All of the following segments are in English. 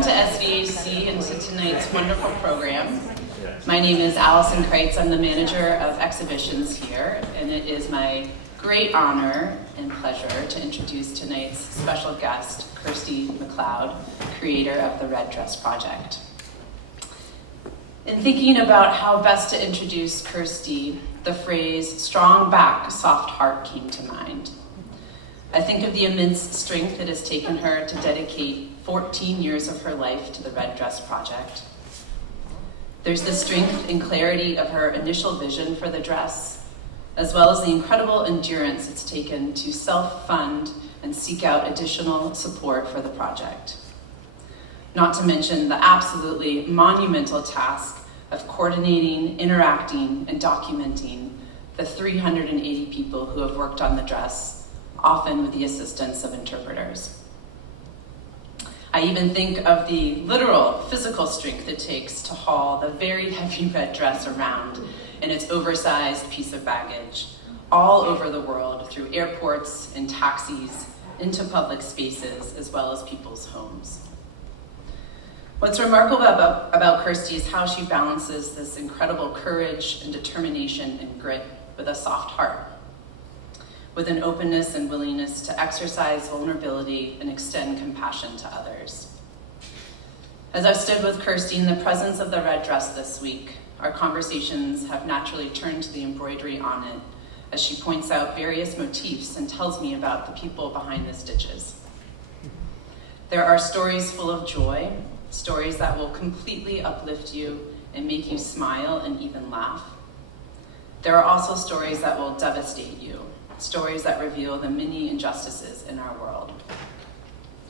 Welcome to SVAC and to tonight's wonderful program. My name is Allison Kreitz. I'm the manager of exhibitions here, and it is my great honor and pleasure to introduce tonight's special guest, Kirstie Macleod, creator of the Red Dress Project. In thinking about how best to introduce Kirstie, the phrase "strong back, soft heart" came to mind. I think of the immense strength it has taken her to dedicate 14 years of her life to the Red Dress Project. There's the strength and clarity of her initial vision for the dress, as well as the incredible endurance it's taken to self-fund and seek out additional support for the project. Not to mention the absolutely monumental task of coordinating, interacting, and documenting the 380 people who have worked on the dress, often with the assistance of interpreters. I even think of the literal physical strength it takes to haul the very heavy red dress around in its oversized piece of baggage, all over the world through airports and taxis, into public spaces, as well as people's homes. What's remarkable about Kirstie is how she balances this incredible courage and determination and grit with a soft heart, with an openness and willingness to exercise vulnerability and extend compassion to others. As I've stood with Kirstie in the presence of the red dress this week, our conversations have naturally turned to the embroidery on it as she points out various motifs and tells me about the people behind the stitches. There are stories full of joy, stories that will completely uplift you and make you smile and even laugh. There are also stories that will devastate you, stories that reveal the many injustices in our world.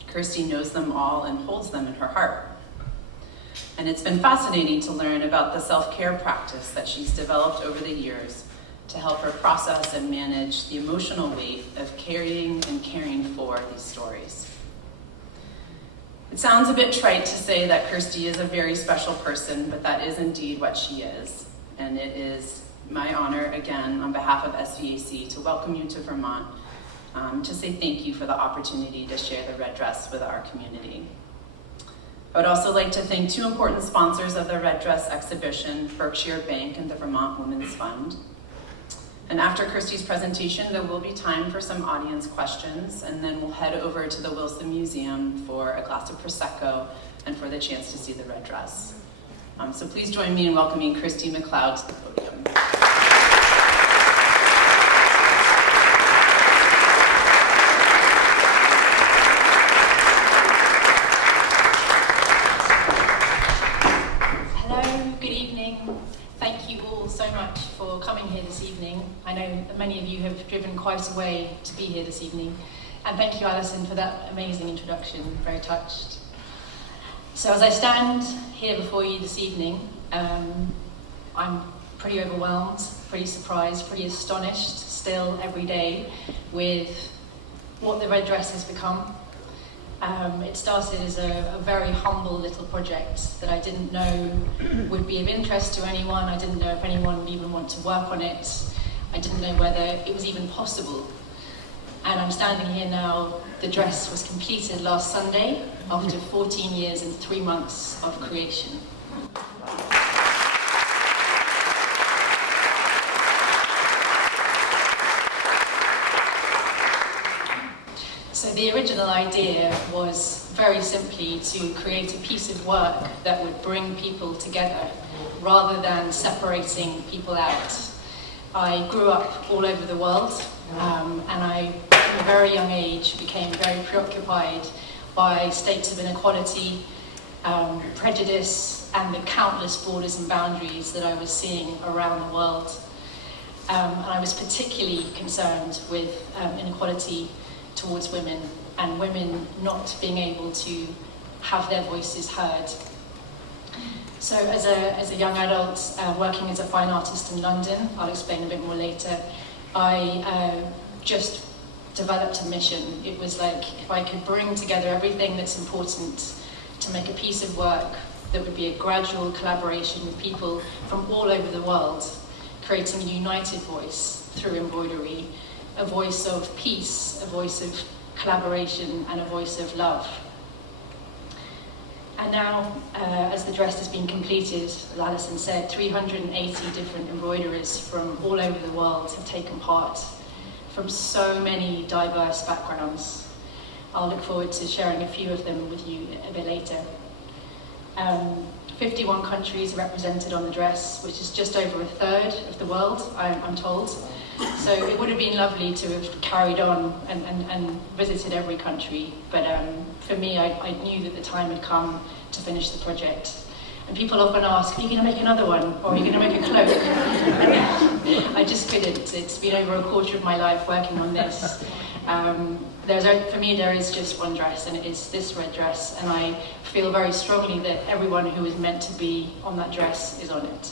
Kirstie knows them all and holds them in her heart. And it's been fascinating to learn about the self-care practice that she's developed over the years to help her process and manage the emotional weight of carrying and caring for these stories. It sounds a bit trite to say that Kirstie is a very special person, but that is indeed what she is. And it is my honor, again, on behalf of SVAC, to welcome you to Vermont, to say thank you for the opportunity to share the red dress with our community. I would also like to thank two important sponsors of the Red Dress exhibition, Berkshire Bank and the Vermont Women's Fund. And after Kirstie's presentation, there will be time for some audience questions, and then we'll head over to the Wilson Museum for a glass of Prosecco and for the chance to see the red dress. So please join me in welcoming Kirstie Macleod to the podium. Hello, good evening. Thank you all so much for coming here this evening. I know that many of you have driven quite a way to be here this evening. And thank you, Alison, for that amazing introduction. Very touched. So as I stand here before you this evening, I'm pretty overwhelmed, pretty surprised, pretty astonished still every day with what the red dress has become. It started as a very humble little project that I didn't know would be of interest to anyone. I didn't know if anyone would even want to work on it. I didn't know whether it was even possible. And I'm standing here now. The dress was completed last Sunday after 14 years and 3 months of creation. So the original idea was very simply to create a piece of work that would bring people together rather than separating people out. I grew up all over the world, and I, from a very young age, became very preoccupied by states of inequality, prejudice, and the countless borders and boundaries that I was seeing around the world. And I was particularly concerned with inequality towards women, and women not being able to have their voices heard. So as a young adult working as a fine artist in London, I'll explain a bit more later, I just developed a mission. It was like if I could bring together everything that's important to make a piece of work that would be a gradual collaboration with people from all over the world, creating a united voice through embroidery, a voice of peace, a voice of collaboration, and a voice of love. And And now, as the dress has been completed, as Alison said, 380 different embroiderers from all over the world have taken part, from so many diverse backgrounds. I'll look forward to sharing a few of them with you a bit later. 51 countries are represented on the dress, which is just over a third of the world, I'm told. So it would have been lovely to have carried on and visited every country, but for me, I knew that the time had come to finish the project. And people often ask, are you going to make another one? Or are you going to make a cloak? I just couldn't. It's been over a quarter of my life working on this. For me, there is just one dress, and it is this red dress, and I feel very strongly that everyone who is meant to be on that dress is on it.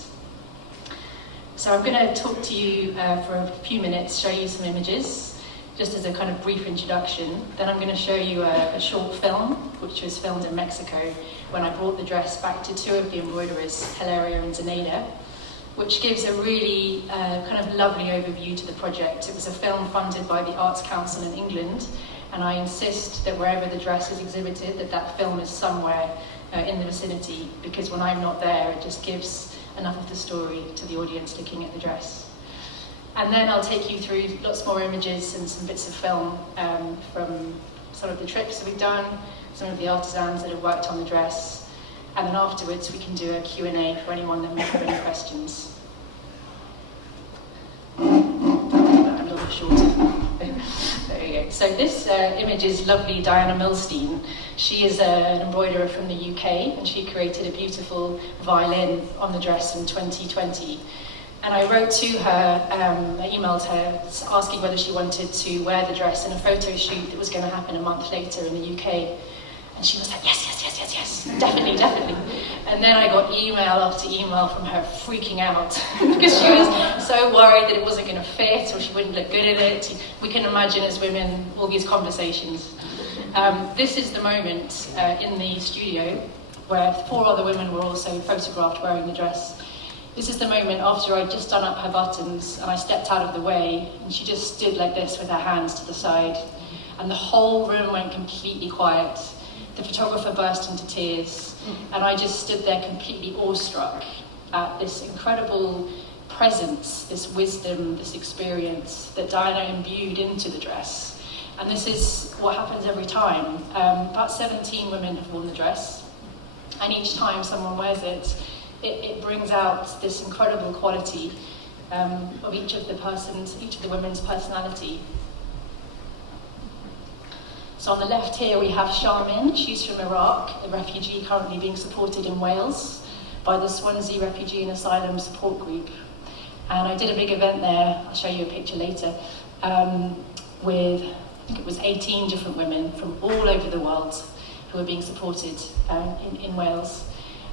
So I'm going to talk to you for a few minutes, show you some images, just as a kind of brief introduction. Then I'm going to show you a short film, which was filmed in Mexico, when I brought the dress back to two of the embroiderers, Hilaria and Zenaida, which gives a really kind of lovely overview to the project. It was a film funded by the Arts Council in England, and I insist that wherever the dress is exhibited, that film is somewhere in the vicinity, because when I'm not there, it just gives enough of the story to the audience looking at the dress. And then I'll take you through lots more images and some bits of film from some of the trips that we've done, some of the artisans that have worked on the dress, and then afterwards we can do a Q&A for anyone that may have any questions. I'm a little bit shorter. There you go. So this image is lovely Diana Milstein. She is an embroiderer from the UK, and she created a beautiful violin on the dress in 2020. And I wrote to her, I emailed her asking whether she wanted to wear the dress in a photo shoot that was going to happen a month later in the UK. And she was like, yes, definitely. And then I got email after email from her freaking out because she was so worried that it wasn't going to fit or she wouldn't look good at it. We can imagine as women all these conversations. This is the moment in the studio where 4 other women were also photographed wearing the dress. This is the moment after I'd just done up her buttons and I stepped out of the way, and she just stood like this with her hands to the side, and the whole room went completely quiet. The photographer burst into tears, and I just stood there completely awestruck at this incredible presence, this wisdom, this experience that Diana imbued into the dress. And this is what happens every time. About 17 women have worn the dress, and each time someone wears it, it brings out this incredible quality of each of the women's personality. So on the left here we have Charmin. She's from Iraq, a refugee currently being supported in Wales by the Swansea Refugee and Asylum Support Group. And I did a big event there, I'll show you a picture later, with, I think it was 18 different women from all over the world who were being supported in Wales.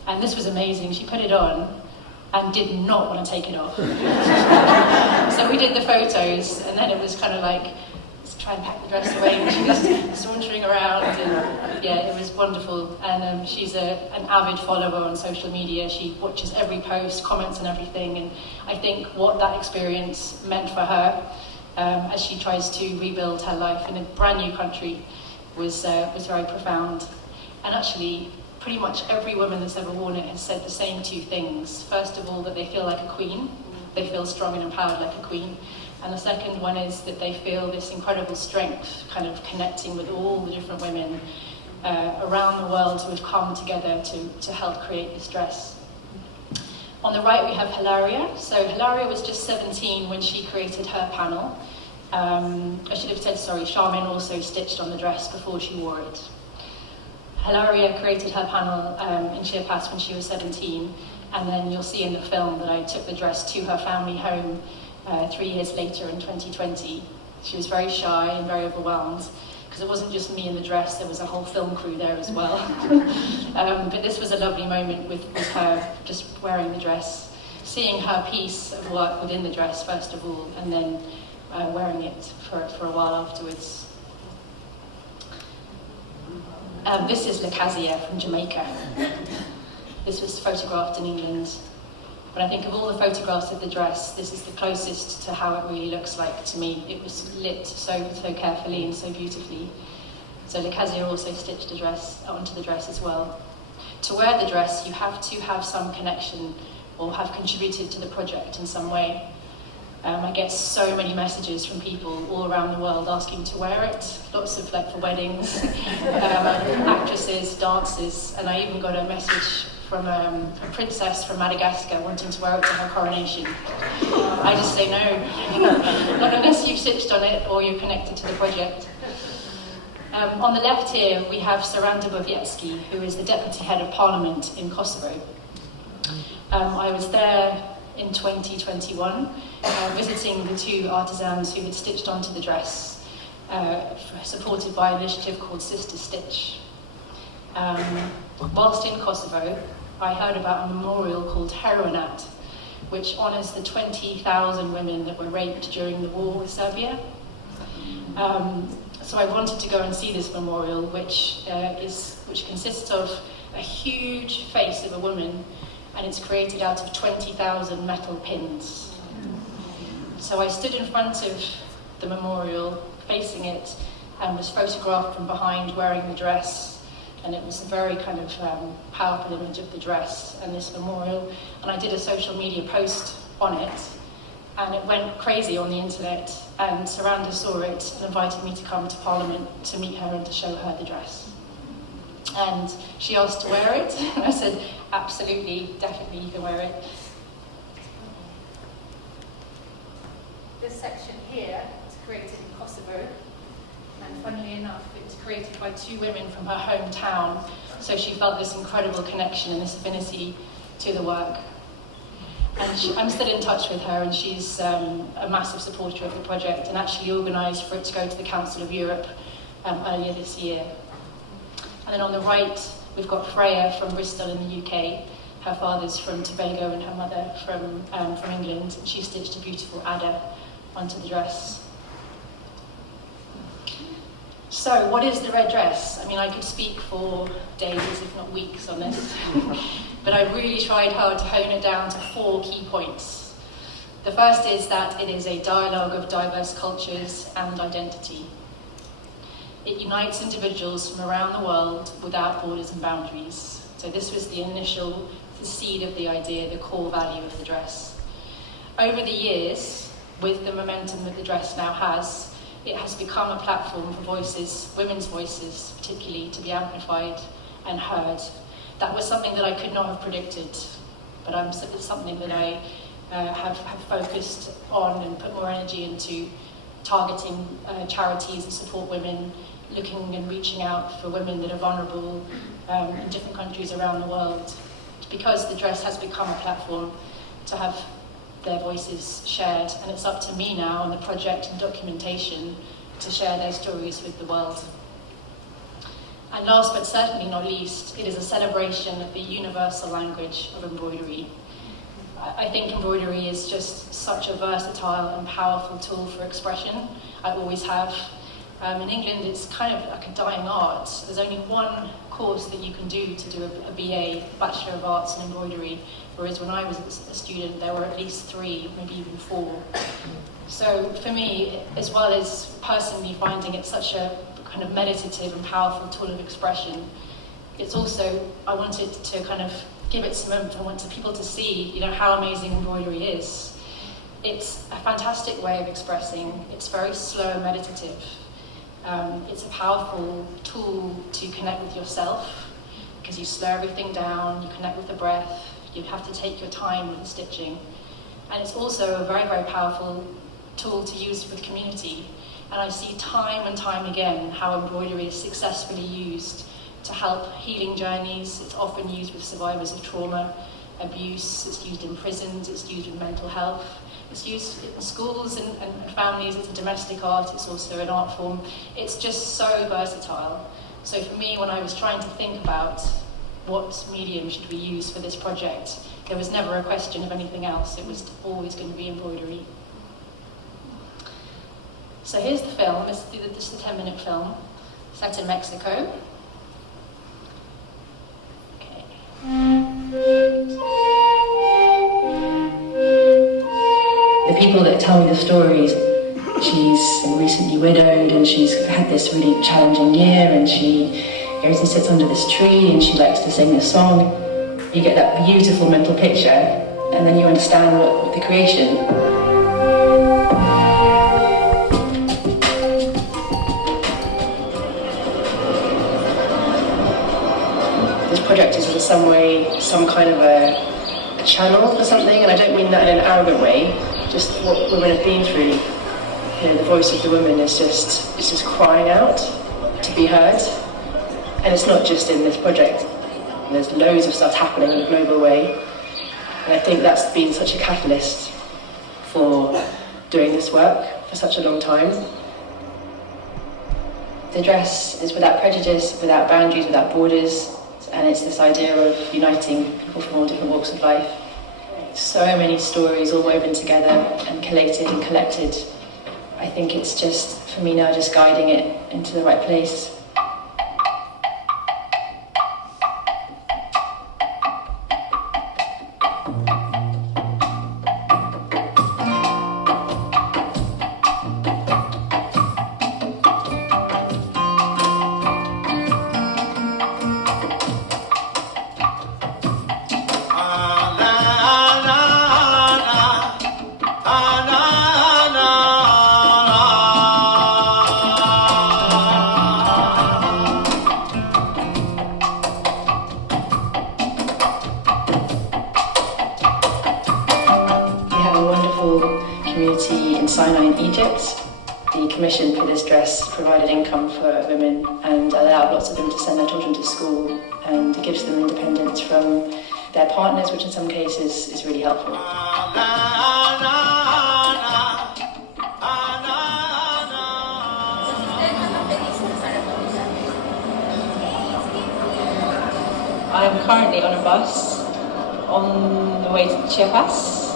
And this was amazing. She put it on and did not want to take it off. So we did the photos, and then it was kind of like, let's try and pack the dress away. And she was sauntering around, and yeah, it was wonderful. And she's an avid follower on social media. She watches every post, comments on everything, and I think what that experience meant for her as she tries to rebuild her life in a brand new country was very profound. And actually, pretty much every woman that's ever worn it has said the same 2 things. First of all, that they feel like a queen. They feel strong and empowered like a queen. And the second one is that they feel this incredible strength, kind of connecting with all the different women around the world who have come together to help create this dress. On the right, we have Hilaria. So Hilaria was just 17 when she created her panel. I should have said, sorry, Charmin also stitched on the dress before she wore it. Hilaria created her panel in Chiapas when she was 17, and then you'll see in the film that I took the dress to her family home 3 years later in 2020. She was very shy and very overwhelmed, because it wasn't just me in the dress, there was a whole film crew there as well. But this was a lovely moment with her just wearing the dress, seeing her piece of work within the dress first of all, and then wearing it for a while afterwards. This is Le Casier from Jamaica. This was photographed in England. When I think of all the photographs of the dress, this is the closest to how it really looks like to me. It was lit so carefully and so beautifully. So Le Casier also stitched the dress onto the dress as well. to wear the dress, you have to have some connection or have contributed to the project in some way. I get so many messages from people all around the world asking to wear it, lots of for weddings, actresses, dancers, and I even got a message from a princess from Madagascar wanting to wear it to her coronation. I just say no, not unless you've stitched on it or you're connected to the project. On the left here we have Saranda Bowiecki, who is the Deputy Head of Parliament in Kosovo. I was there in 2021, visiting the two artisans who had stitched onto the dress, supported by an initiative called Sister Stitch. Whilst in Kosovo, I heard about a memorial called Heroinat, which honours the 20,000 women that were raped during the war with Serbia. So I wanted to go and see this memorial, which consists of a huge face of a woman, and it's created out of 20,000 metal pins. So I stood in front of the memorial, facing it, and was photographed from behind wearing the dress, and it was a very kind of powerful image of the dress and this memorial. And I did a social media post on it, and it went crazy on the internet, and Saranda saw it and invited me to come to Parliament to meet her and to show her the dress. And she asked to wear it, and I said, absolutely, definitely you can wear it. This section here was created in Kosovo, and funnily enough, It was created by two women from her hometown, so she felt this incredible connection and this affinity to the work. And I'm still in touch with her, and she's a massive supporter of the project and actually organised for it to go to the Council of Europe earlier this year. And then on the right, we've got Freya from Bristol in the UK. Her father's from Tobago and her mother from England. And she stitched a beautiful adder onto the dress. So what is the red dress? I mean, I could speak for days, if not weeks, on this. But I really tried hard to hone it down to 4 key points. The first is that it is a dialogue of diverse cultures and identity. It unites individuals from around the world without borders and boundaries. So this was the seed of the idea, the core value of the dress. Over the years, with the momentum that the dress now has, it has become a platform for voices, women's voices particularly, to be amplified and heard. That was something that I could not have predicted, but it's something that I have focused on and put more energy into, targeting charities that support women, looking and reaching out for women that are vulnerable in different countries around the world, because the dress has become a platform to have their voices shared, and it's up to me now and the project and documentation to share their stories with the world. And last but certainly not least, it is a celebration of the universal language of embroidery. I think embroidery is just such a versatile and powerful tool for expression. I always have. In England, it's kind of like a dying art. There's only one course that you can do to do a BA, Bachelor of Arts in Embroidery, whereas when I was a student, there were at least 3, maybe even 4. So for me, as well as personally finding it such a kind of meditative and powerful tool of expression, it's also, I wanted to kind of give it some oomph. I want people to see, how amazing embroidery is. It's a fantastic way of expressing. It's very slow and meditative. It's a powerful tool to connect with yourself, because you slow everything down, you connect with the breath, you have to take your time with the stitching. And it's also a very, very powerful tool to use with community. And I see time and time again how embroidery is successfully used to help healing journeys. It's often used with survivors of trauma, abuse, it's used in prisons, it's used with mental health. It's used in schools and families as a domestic art. It's also an art form. It's just so versatile. So for me, when I was trying to think about what medium should we use for this project, there was never a question of anything else. It was always going to be embroidery. So here's the film. This is a 10-minute film set in Mexico. Okay. The people that tell me the stories, she's recently widowed and she's had this really challenging year, and she Kirstie sits under this tree and she likes to sing this song. You get that beautiful mental picture, and then you understand what the creation. This project is in some way some kind of a channel for something, and I don't mean that in an arrogant way, just what women have been through. You know, the voice of the woman is just crying out to be heard. And it's not just in this project. There's loads of stuff happening in a global way. And I think that's been such a catalyst for doing this work for such a long time. The dress is without prejudice, without boundaries, without borders. And it's this idea of uniting people from all different walks of life. So many stories all woven together and collated and collected. I think it's just, for me now, just guiding it into the right place. Community in Sinai in Egypt. The commission for this dress provided income for women and allowed lots of them to send their children to school, and it gives them independence from their partners, which in some cases is really helpful. I'm currently on a bus on the way to Chiapas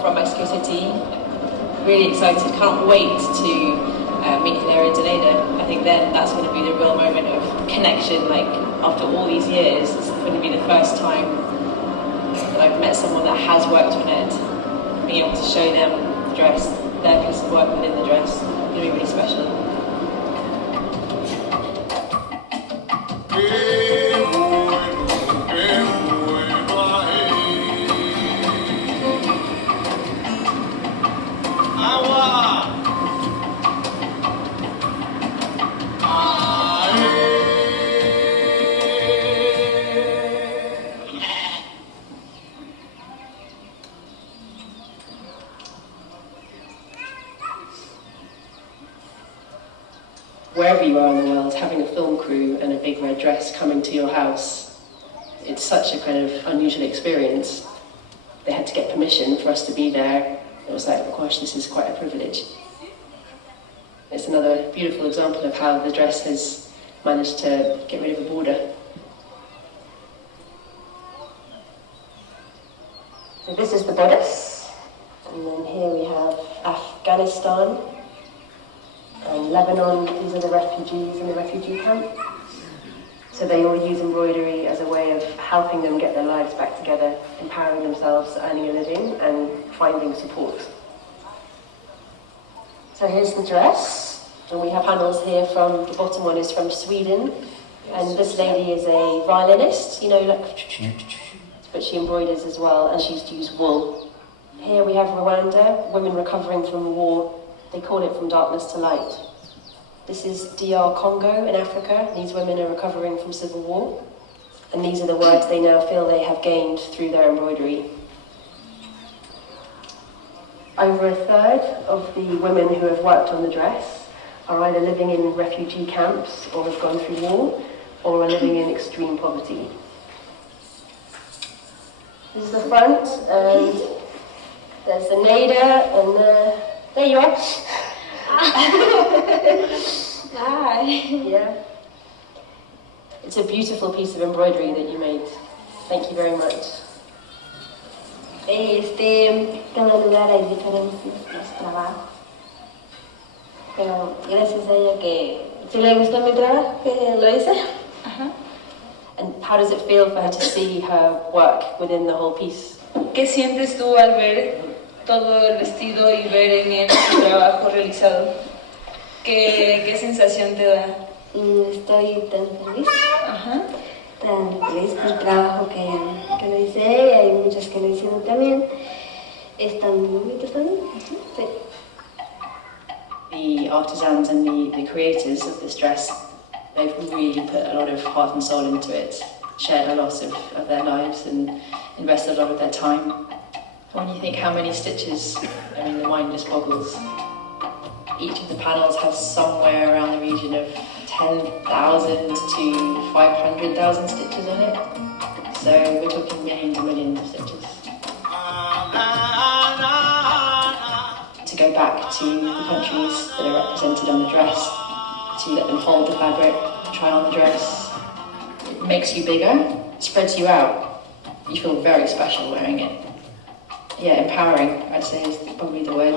from Mexico City. Really excited, can't wait to meet Hilaria Deleda. I think then that's going to be the real moment of connection, like after all these years, it's going to be the first time that I've met someone that has worked on it, being able to show them the dress, their piece of work within the dress. It's going to be really special. Wherever you are in the world, having a film crew and a big red dress coming to your house, it's such a kind of unusual experience. They had to get permission for us to be there. It was like, oh gosh, this is quite a privilege. It's another beautiful example of how the dress has managed to get rid of a border. So this is the bodice, and then here we have Afghanistan and Lebanon. These are the refugees in the refugee camp. So they all use embroidery as a way of helping them get their lives back together, empowering themselves, earning a living and finding support. So here's the dress, and we have panels here from, the bottom one is from Sweden, and this lady is a violinist, you know, like, but she embroiders as well, and she's used wool. Here we have Rwanda, women recovering from war. They call it From Darkness to Light. This is DR Congo in Africa. These women are recovering from civil war. And these are the words they now feel they have gained through their embroidery. Over a third of the women who have worked on the dress are either living in refugee camps or have gone through war or are living in extreme poverty. This is the front, and there's the nadir, and there you are. Hi. Yeah. It's a beautiful piece of embroidery that you made. Thank you very much. Cada lugar hay diferencias en los trabajos. Pero gracias a ella que si le gustó mi trabajo, que lo hice. And how does it feel for her to see her work within the whole piece? ¿Qué sientes tú al ver todo el vestido y ver en él tu trabajo realizado? ¿Qué sensación te da? Estoy Ajá. tan feliz por el trabajo que lo hice, hay muchos que lo hicieron también. Están muy bonitos también. Sí. The artisans and the creators of this dress, they've really put a lot of heart and soul into it, shared a lot of their lives and invested a lot of their time. When you think how many stitches, I mean, the mind just boggles. Each of the panels has somewhere around the region of 10,000 to 500,000 stitches on it. So we're talking millions and millions of stitches. To go back to the countries that are represented on the dress, to let them hold the fabric, try on the dress. It makes you bigger, spreads you out. You feel very special wearing it. Yeah, empowering, I'd say, is probably the word.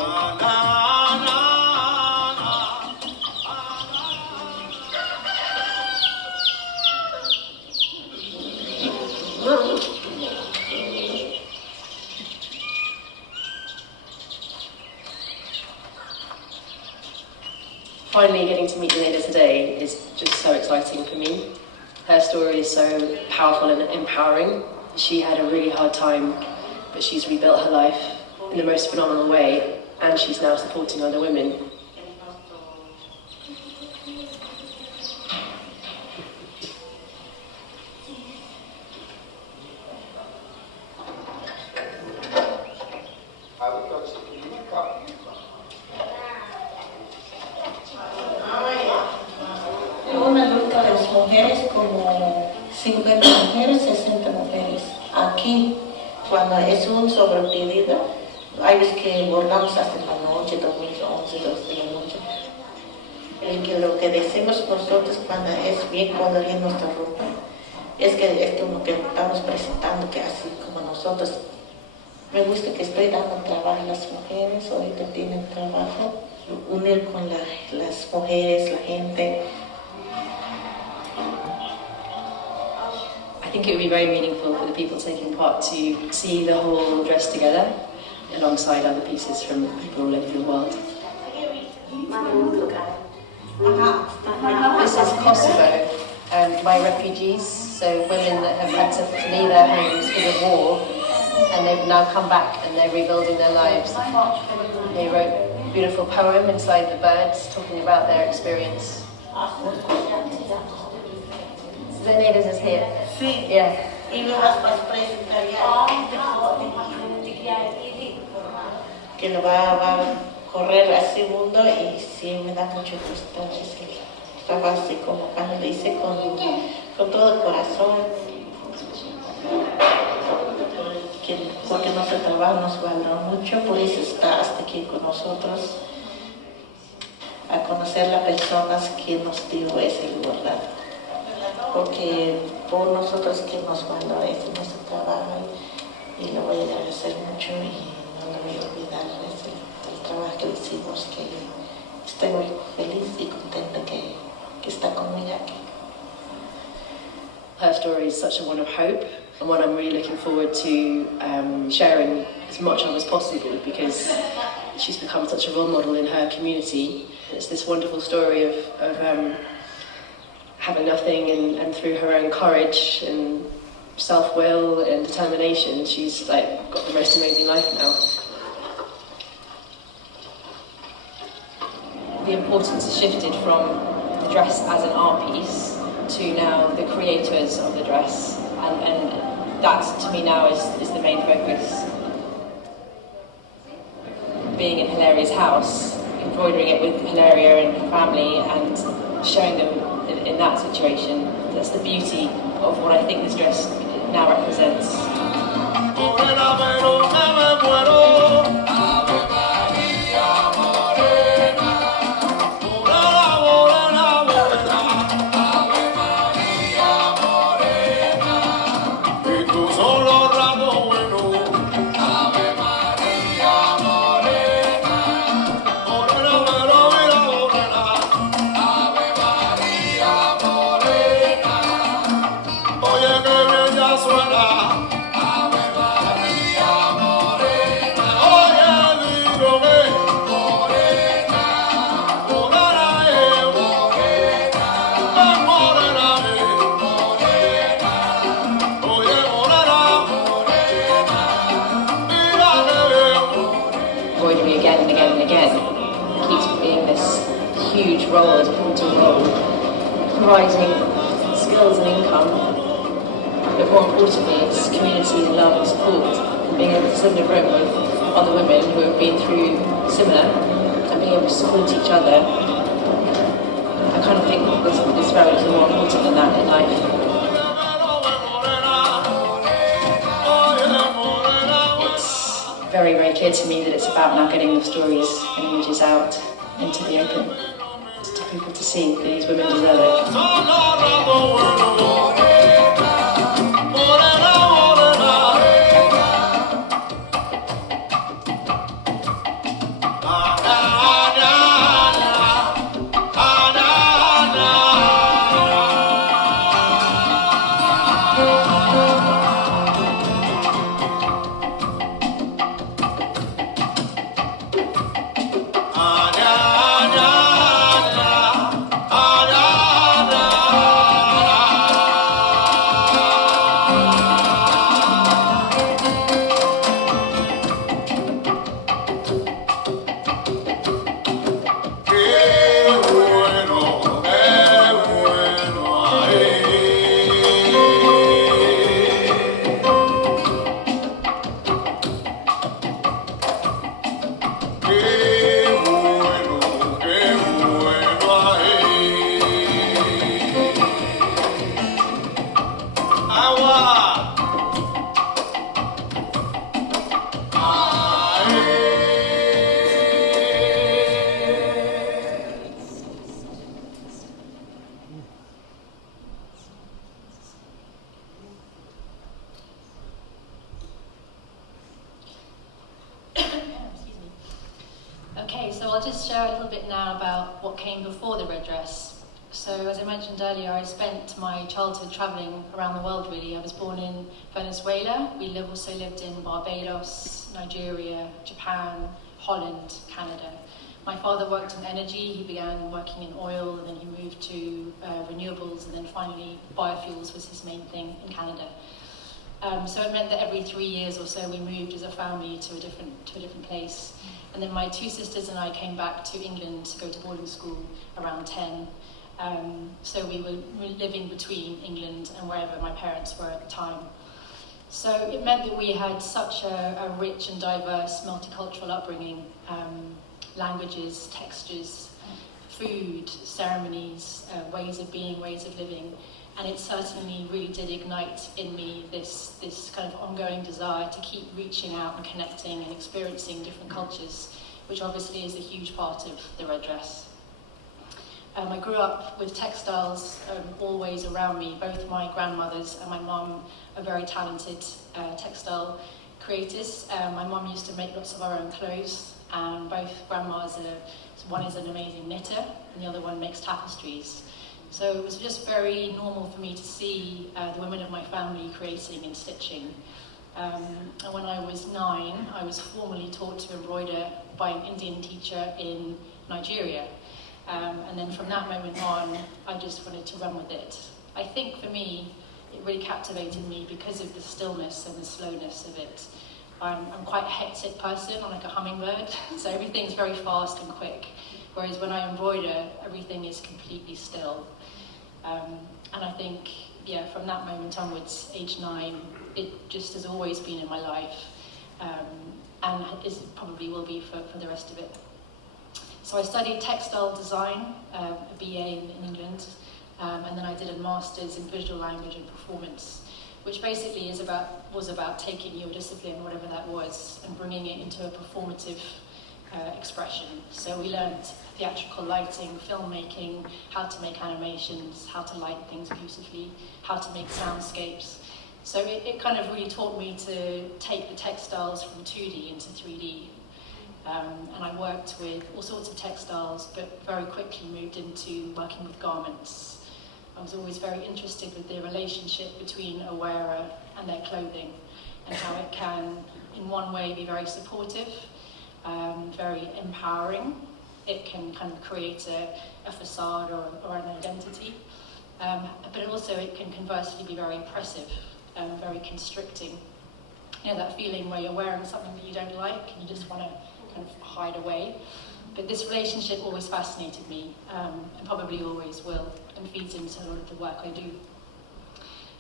Finally getting to meet Elena today is just so exciting for me. Her story is so powerful and empowering. She had a really hard time, but she's rebuilt her life in the most phenomenal way, and she's now supporting other women. Una grupo de las mujeres, como 50 mujeres, 60 mujeres. Aquí, cuando es un sobrepedido, hay veces que bordamos hasta la noche, 2011, 2 de la noche. Que lo que decimos nosotros cuando es bien colorida nuestra ropa, es que es como que estamos presentando que así como nosotros. Me gusta que estoy dando trabajo a las mujeres, ahorita tienen trabajo, unir con las mujeres, la gente. I think it would be very meaningful for the people taking part to see the whole dress together alongside other pieces from people all over the world. This is Kosovo, by refugees, so women that have had to flee their homes because of war, and they've now come back and they're rebuilding their lives. They wrote a beautiful poem inside the birds talking about their experience. Zenedes is here. Sí. Yeah. Y me vas a presentar que lo va a correr al segundo y sí me da mucho gusto. Estaba así como cuando lo hice con todo el corazón. Porque nuestro trabajo nos valora mucho, por eso está hasta aquí con nosotros, a conocer las personas que nos dio ese lugar. Porque por nosotros que nos valora ese nuestro trabajo y lo voy a agradecer mucho y no lo voy a olvidar el trabajo que hicimos, que estoy muy feliz y contenta que está conmigo aquí. Her story is such a one of hope and one I'm really looking forward to sharing as much of as possible, because she's become such a role model in her community. It's this wonderful story of having nothing and through her own courage and self-will and determination, she's like got the most amazing life now. The importance has shifted from the dress as an art piece to now the creators of the dress, and that to me now is the main focus. Being in Hilaria's house, embroidering it with Hilaria and her family and showing them in that situation, that's the beauty of what I think this dress now represents. Oye, que providing skills and income, but more importantly, it's community and love and support, and being able to sit in a room with other women who have been through similar, and being able to support each other. I kind of think there's very little more important than that in life. It's very, very clear to me that it's about now getting the stories and images out into the open, to people to see that these women deserve it. Okay, so I'll just share a little bit now about what came before the red dress. So as I mentioned earlier, I spent my childhood travelling around the world really. I was born in Venezuela. We also lived in Barbados, Nigeria, Japan, Holland, Canada. My father worked in energy. He began working in oil, and then he moved to renewables, and then finally biofuels was his main thing in Canada. So it meant that every 3 years or so we moved as a family to a different place. And then my two sisters and I came back to England to go to boarding school around 10. So we were living between England and wherever my parents were at the time. So it meant that we had such a rich and diverse multicultural upbringing, languages, textures, food, ceremonies, ways of being, ways of living. And it certainly really did ignite in me this kind of ongoing desire to keep reaching out and connecting and experiencing different cultures, which obviously is a huge part of the red dress. I grew up with textiles always around me. Both my grandmothers and my mum are very talented textile creators. My mum used to make lots of our own clothes, and both grandmas one is an amazing knitter and the other one makes tapestries. So it was just very normal for me to see the women of my family creating and stitching. And when I was 9, I was formally taught to embroider by an Indian teacher in Nigeria. And then from that moment on, I just wanted to run with it. I think for me, it really captivated me because of the stillness and the slowness of it. I'm quite a hectic person, I'm like a hummingbird, so everything's very fast and quick. Whereas when I embroider, everything is completely still. And I think, yeah, from that moment onwards, age 9, it just has always been in my life, and probably will be for the rest of it. So I studied textile design, a BA in England, and then I did a master's in visual language and performance, which basically was about taking your discipline, whatever that was, and bringing it into a performative expression. So we learned theatrical lighting, filmmaking, how to make animations, how to light things beautifully, how to make soundscapes. So it kind of really taught me to take the textiles from 2D into 3D. And I worked with all sorts of textiles, but very quickly moved into working with garments. I was always very interested with the relationship between a wearer and their clothing, and how it can, in one way, be very supportive, very empowering. It can kind of create a facade or an identity, but also it can conversely be very oppressive, very constricting. You know, that feeling where you're wearing something that you don't like and you just want to kind of hide away. But this relationship always fascinated me, and probably always will. and feeds into a lot of the work I do.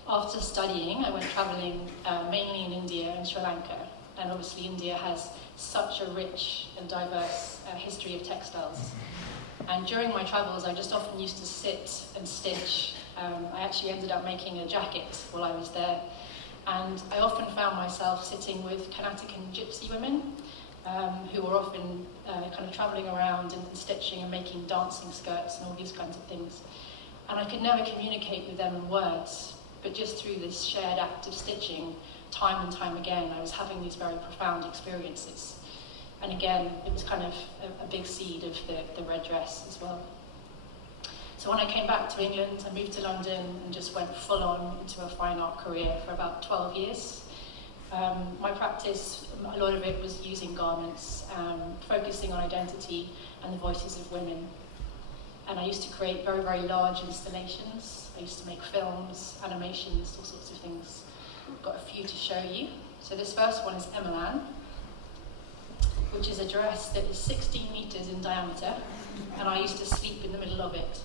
After studying, I went travelling mainly in India and Sri Lanka, and obviously India has such a rich and diverse history of textiles. And during my travels, I just often used to sit and stitch. I actually ended up making a jacket while I was there, and I often found myself sitting with Karnataka gypsy women who were often kind of travelling around and stitching and making dancing skirts and all these kinds of things. And I could never communicate with them in words, but just through this shared act of stitching, time and time again, I was having these very profound experiences. And again, it was kind of a big seed of the red dress as well. So when I came back to England, I moved to London and just went full on into a fine art career for about 12 years. My practice, a lot of it was using garments, focusing on identity and the voices of women. And I used to create very, very large installations. I used to make films, animations, all sorts of things. I've got a few to show you. So this first one is Emelan, which is a dress that is 16 meters in diameter, and I used to sleep in the middle of it.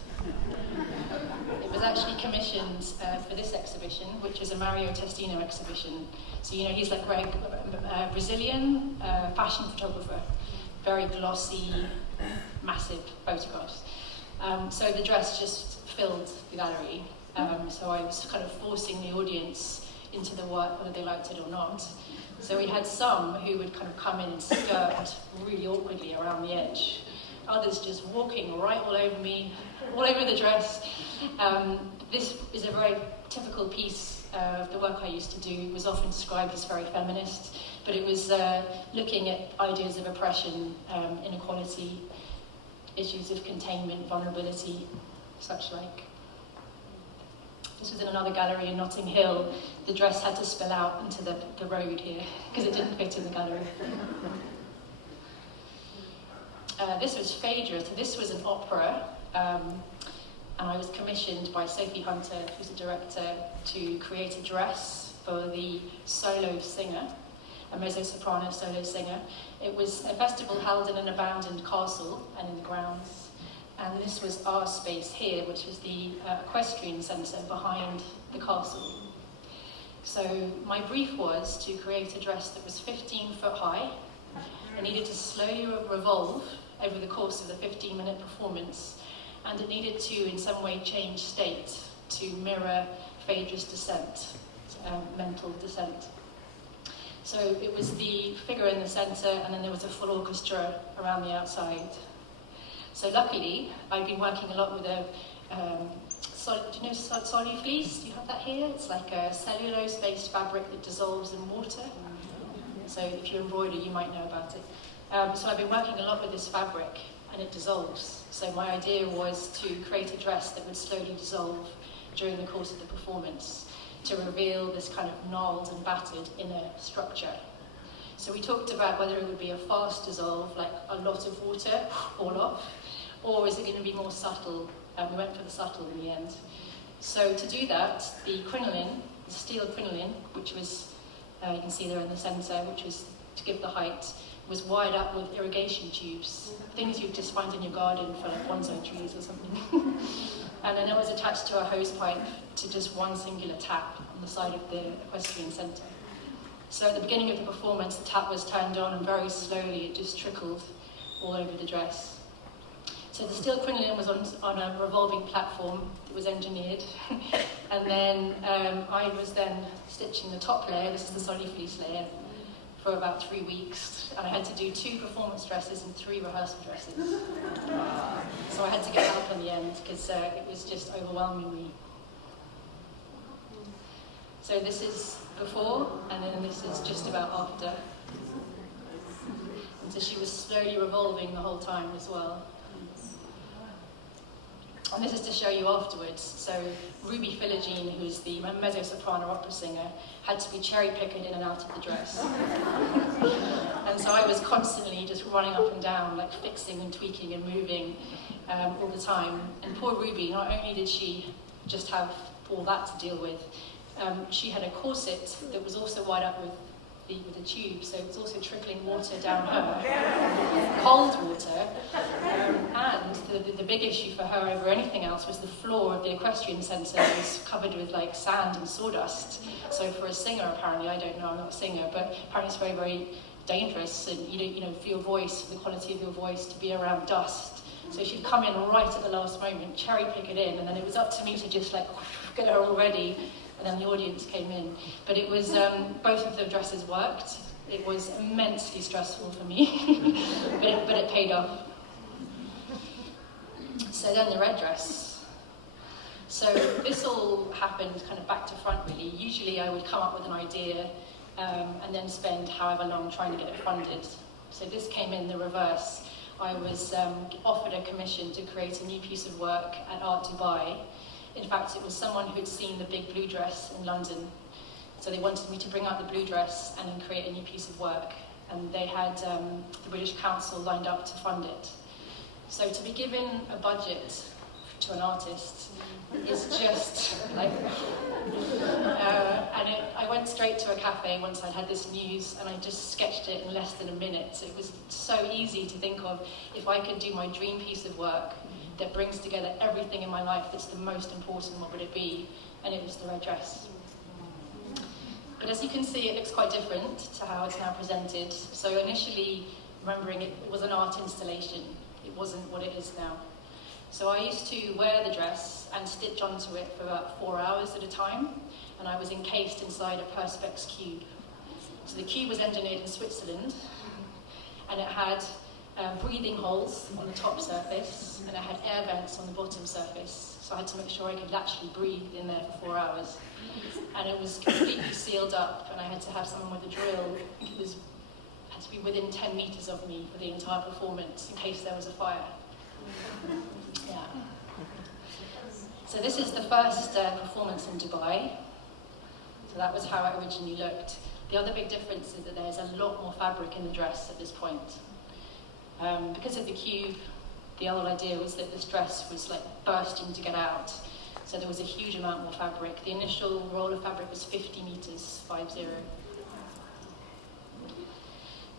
It was actually commissioned for this exhibition, which is a Mario Testino exhibition. So, you know, he's like a Brazilian fashion photographer, very glossy, massive photographs. So the dress just filled the gallery. So I was kind of forcing the audience into the work, whether they liked it or not. So we had some who would kind of come in and skirt really awkwardly around the edge. Others just walking right all over me, all over the dress. This is a very typical piece of the work I used to do. It was often described as very feminist, but it was looking at ideas of oppression, inequality, issues of containment, vulnerability, such like. This was in another gallery in Notting Hill. The dress had to spill out into the road here because it didn't fit in the gallery. This was Phaedra. So this was an opera, and I was commissioned by Sophie Hunter, who's the director, to create a dress for the solo singer, a mezzo-soprano solo singer. It was a festival held in an abandoned castle and in the grounds. And this was our space here, which was the equestrian centre behind the castle. So my brief was to create a dress that was 15 foot high. It needed to slowly revolve over the course of the 15-minute performance, and it needed to, in some way, change state to mirror Phaedra's descent, mental descent. So it was the figure in the centre, and then there was a full orchestra around the outside. So luckily, I've been working a lot with a, do you know Solufleece? Do you have that here? It's like a cellulose-based fabric that dissolves in water. So if you embroider, you might know about it. So I've been working a lot with this fabric, and it dissolves. So my idea was to create a dress that would slowly dissolve during the course of the performance to reveal this kind of gnarled and battered inner structure. So we talked about whether it would be a fast dissolve, like a lot of water, all off, or is it going to be more subtle? We went for the subtle in the end. So to do that, the crinoline, the steel crinoline, which was, you can see there in the centre, which was to give the height, was wired up with irrigation tubes, things you'd just find in your garden for like bonsai trees or something. And then it was attached to a hose pipe to just one singular tap on the side of the equestrian centre. So at the beginning of the performance, the tap was turned on, and very slowly it just trickled all over the dress. So the steel crinoline was on a revolving platform that was engineered. And then I was then stitching the top layer, this is the Solufleece layer, for about 3 weeks. And I had to do 2 performance dresses and 3 rehearsal dresses. So I had to get help in the end because it was just overwhelming me. So this is before, and then this is just about after. And so she was slowly revolving the whole time as well. And this is to show you afterwards. So Ruby Philogene, who's the mezzo-soprano opera singer, had to be cherry-picked in and out of the dress. And so I was constantly just running up and down, like fixing and tweaking and moving all the time. And poor Ruby, not only did she just have all that to deal with, she had a corset that was also wired up with the tube, so it's also trickling water down her, cold water. And the big issue for her over anything else was the floor of the equestrian centre was covered with like sand and sawdust. So for a singer, apparently, I don't know, I'm not a singer, but apparently it's very, very dangerous, and you know, for your voice, for the quality of your voice, to be around dust. So she'd come in right at the last moment, cherry pick it in, and then it was up to me to just like get her all ready, and then the audience came in. But it was, both of the dresses worked. It was immensely stressful for me, but it paid off. So then the red dress. So this all happened kind of back to front really. Usually I would come up with an idea and then spend however long trying to get it funded. So this came in the reverse. I was offered a commission to create a new piece of work at Art Dubai. In fact, it was someone who had seen the big blue dress in London. So they wanted me to bring out the blue dress and then create a new piece of work. And they had the British Council lined up to fund it. So to be given a budget to an artist is just like... I went straight to a cafe once I'd had this news, and I just sketched it in less than a minute. It was so easy to think of, if I could do my dream piece of work that brings together everything in my life that's the most important, what would it be? And it was the red dress. But as you can see, it looks quite different to how it's now presented. So initially, remembering it was an art installation. It wasn't what it is now. So I used to wear the dress and stitch onto it for about 4 hours at a time, and I was encased inside a Perspex cube. So the cube was engineered in Switzerland, and it had breathing holes on the top surface, and it had air vents on the bottom surface. So I had to make sure I could actually breathe in there for 4 hours. And it was completely sealed up, and I had to have someone with a drill. I think it had to be within 10 meters of me for the entire performance in case there was a fire. Yeah. So this is the first performance in Dubai. So that was how it originally looked. The other big difference is that there's a lot more fabric in the dress at this point. Because of the cube, the whole idea was that this dress was like bursting to get out. So there was a huge amount more fabric. The initial roll of fabric was 50 meters, 50.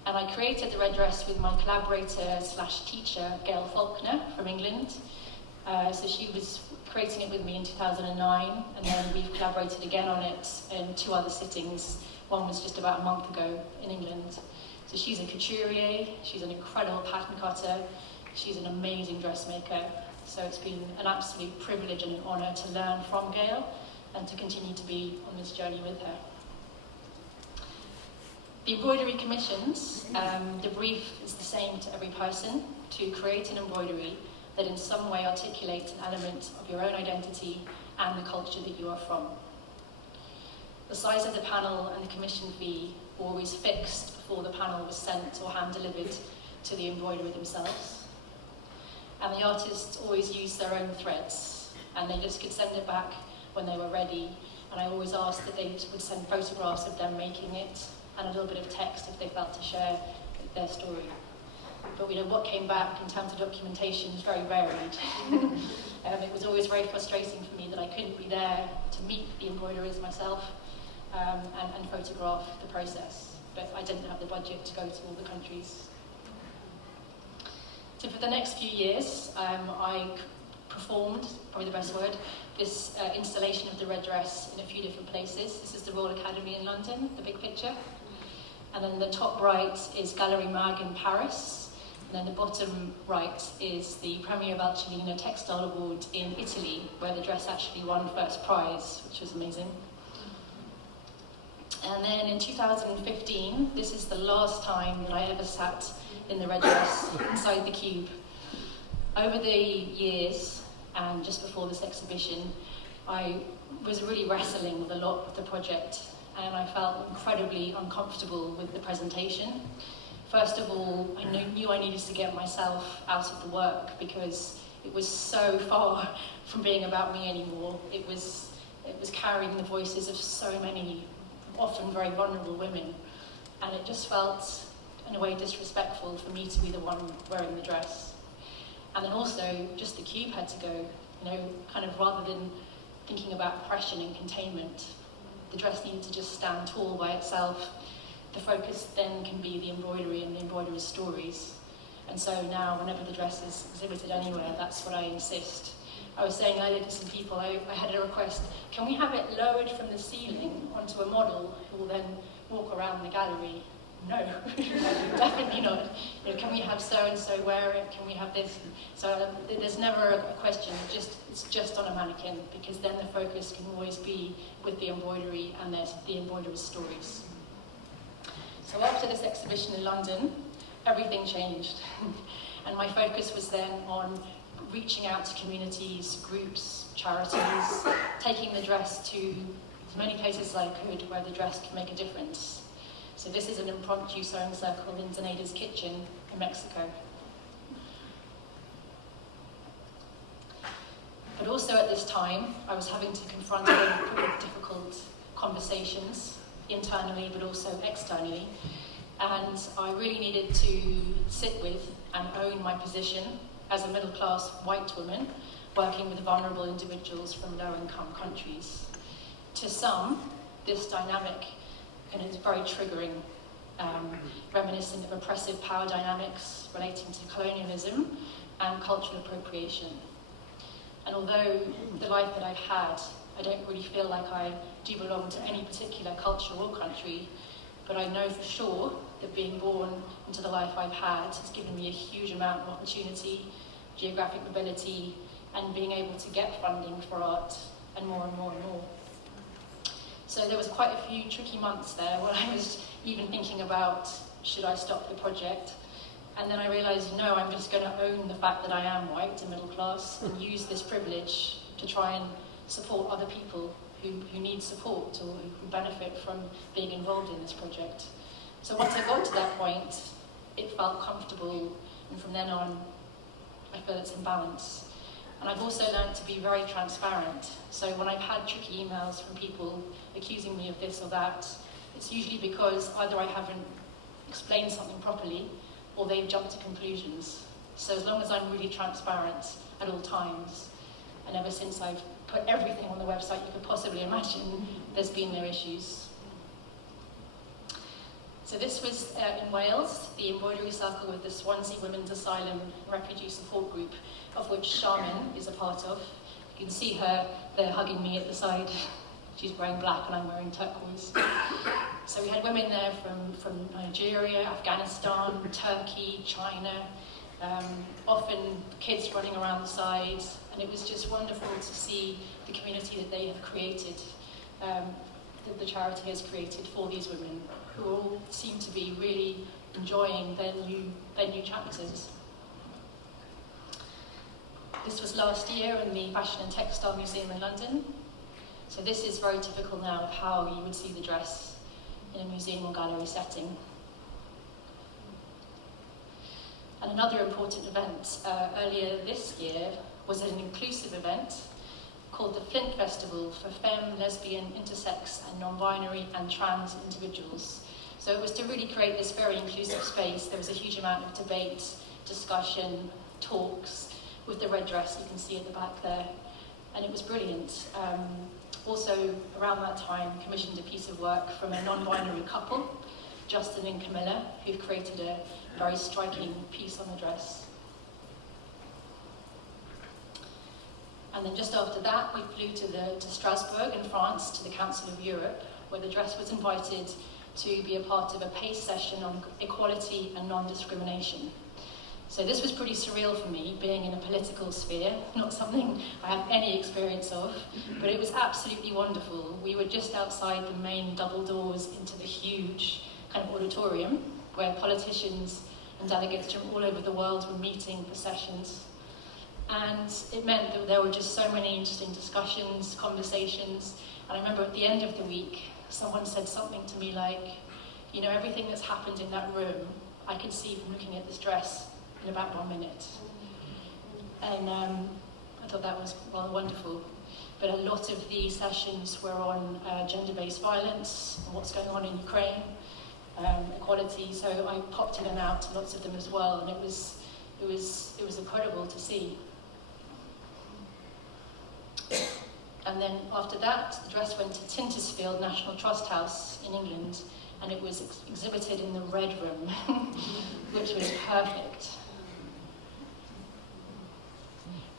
And I created the red dress with my collaborator/teacher, Gail Faulkner from England. So she was creating it with me in 2009, and then we've collaborated again on it in 2 other sittings. One was just about a month ago in England. So she's a couturier, she's an incredible pattern cutter, she's an amazing dressmaker. So it's been an absolute privilege and an honour to learn from Gail and to continue to be on this journey with her. The embroidery commissions, the brief is the same to every person, to create an embroidery that in some way articulates an element of your own identity and the culture that you are from. The size of the panel and the commission fee were always fixed before the panel was sent or hand-delivered to the embroiderer themselves. And the artists always used their own threads, and they just could send it back when they were ready. And I always asked that they would send photographs of them making it, and a little bit of text if they felt to share their story. But what came back in terms of documentation was very varied. It was always very frustrating for me that I couldn't be there to meet the embroiderers myself and photograph the process. But I didn't have the budget to go to all the countries. So for the next few years, I performed, probably the best word, this installation of the red dress in a few different places. This is the Royal Academy in London, the big picture. And then the top right is Galerie Mag in Paris. And then the bottom right is the Premier Valcellino Textile Award in Italy, where the dress actually won first prize, which was amazing. And then in 2015, this is the last time that I ever sat in the red dress inside the cube. Over the years, and just before this exhibition, I was really wrestling with a lot of the project, and I felt incredibly uncomfortable with the presentation. First of all, I knew I needed to get myself out of the work because it was so far from being about me anymore. It was carrying the voices of so many, often very vulnerable women, and it just felt, in a way, disrespectful for me to be the one wearing the dress. And then also, just the cube had to go, kind of rather than thinking about oppression and containment, the dress needed to just stand tall by itself the focus then can be the embroidery and the embroiderer's stories. And so now, whenever the dress is exhibited anywhere, that's what I insist. I was saying earlier to some people, I had a request, can we have it lowered from the ceiling onto a model who will then walk around the gallery? No, definitely not. You know, can we have so-and-so wear it? Can we have this? So there's never a question, it's just on a mannequin, because then the focus can always be with the embroidery and the embroiderer's stories. So after this exhibition in London, everything changed. And my focus was then on reaching out to communities, groups, charities, taking the dress to as many places as I could where the dress could make a difference. So this is an impromptu sewing circle in Zenaida's kitchen in Mexico. But also at this time, I was having to confront a lot of difficult conversations, internally but also externally. And I really needed to sit with and own my position as a middle-class white woman working with vulnerable individuals from low-income countries. To some, this dynamic is very triggering, reminiscent of oppressive power dynamics relating to colonialism and cultural appropriation. And although the life that I've had, I don't really feel like I do belong to any particular culture or country, but I know for sure that being born into the life I've had has given me a huge amount of opportunity, geographic mobility, and being able to get funding for art, and more and more and more. So there was quite a few tricky months there where I was even thinking about, should I stop the project? And then I realised, no, I'm just going to own the fact that I am white and middle class and use this privilege to try and support other people who need support or who benefit from being involved in this project. So once I got to that point, it felt comfortable, and from then on, I feel it's in balance. And I've also learned to be very transparent. So when I've had tricky emails from people accusing me of this or that, it's usually because either I haven't explained something properly or they've jumped to conclusions. So as long as I'm really transparent at all times, and ever since I've put everything on the website you could possibly imagine, there's been no issues. So this was in Wales, the embroidery circle with the Swansea Women's Asylum Refugee Support Group, of which Charmin is a part of. You can see her there hugging me at the side. She's wearing black and I'm wearing turquoise. So we had women there from Nigeria, Afghanistan, Turkey, China, often kids running around the sides, and it was just wonderful to see the community that they have created, that the charity has created for these women, who all seem to be really enjoying their new chapters. This was last year in the Fashion and Textile Museum in London. So this is very typical now of how you would see the dress in a museum or gallery setting. And another important event earlier this year was an inclusive event called the Flint Festival for femme, lesbian, intersex and non-binary and trans individuals. So it was to really create this very inclusive space. There was a huge amount of debate, discussion, talks with the red dress you can see at the back there. And it was brilliant. Also, around that time, commissioned a piece of work from a non-binary couple, Justin and Camilla, who've created a very striking piece on the dress. And then just after that, we flew to Strasbourg in France, to the Council of Europe, where the dress was invited to be a part of a PACE session on equality and non-discrimination. So this was pretty surreal for me, being in a political sphere, not something I have any experience of, but it was absolutely wonderful. We were just outside the main double doors into the huge kind of auditorium, where politicians and delegates from all over the world were meeting for sessions. And it meant that there were just so many interesting discussions, conversations, and I remember at the end of the week, someone said something to me like, you know, everything that's happened in that room, I could see from looking at this dress in about 1 minute. And I thought that was rather wonderful. But a lot of the sessions were on gender-based violence and what's going on in Ukraine, equality, so I popped in and out to lots of them as well, and it was incredible to see. And then after that, the dress went to Tintersfield National Trust House in England, and it was exhibited in the red room, which was perfect.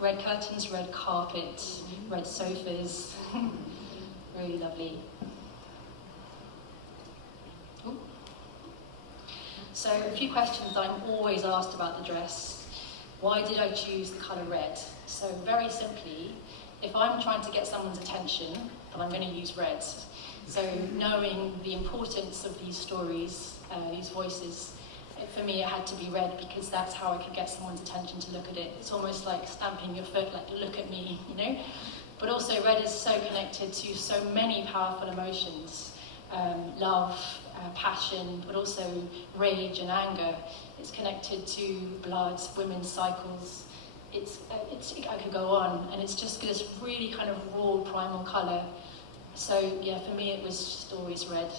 Red curtains, red carpet, red sofas, really lovely. Ooh. So a few questions that I'm always asked about the dress. Why did I choose the colour red? So very simply, if I'm trying to get someone's attention, then I'm going to use red. So knowing the importance of these stories, these voices, for me it had to be red because that's how I could get someone's attention to look at it. It's almost like stamping your foot, like look at me, you know? But also red is so connected to so many powerful emotions. Love, passion, but also rage and anger. It's connected to blood, women's cycles. I could go on, and it's just this really kind of raw, primal colour. So yeah, for me it was just always red.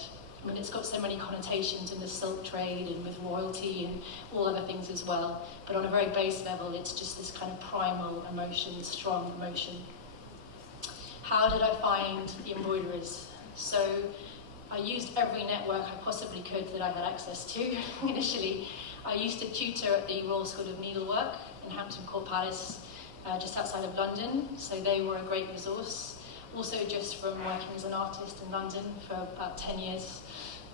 I mean, it's got so many connotations in the silk trade and with royalty and all other things as well. But on a very base level, it's just this kind of primal emotion, strong emotion. How did I find the embroiderers? So I used every network I possibly could that I had access to initially. I used to tutor at the Royal School of Needlework in Hampton Court Palace, just outside of London, so they were a great resource. Also just from working as an artist in London for about 10 years,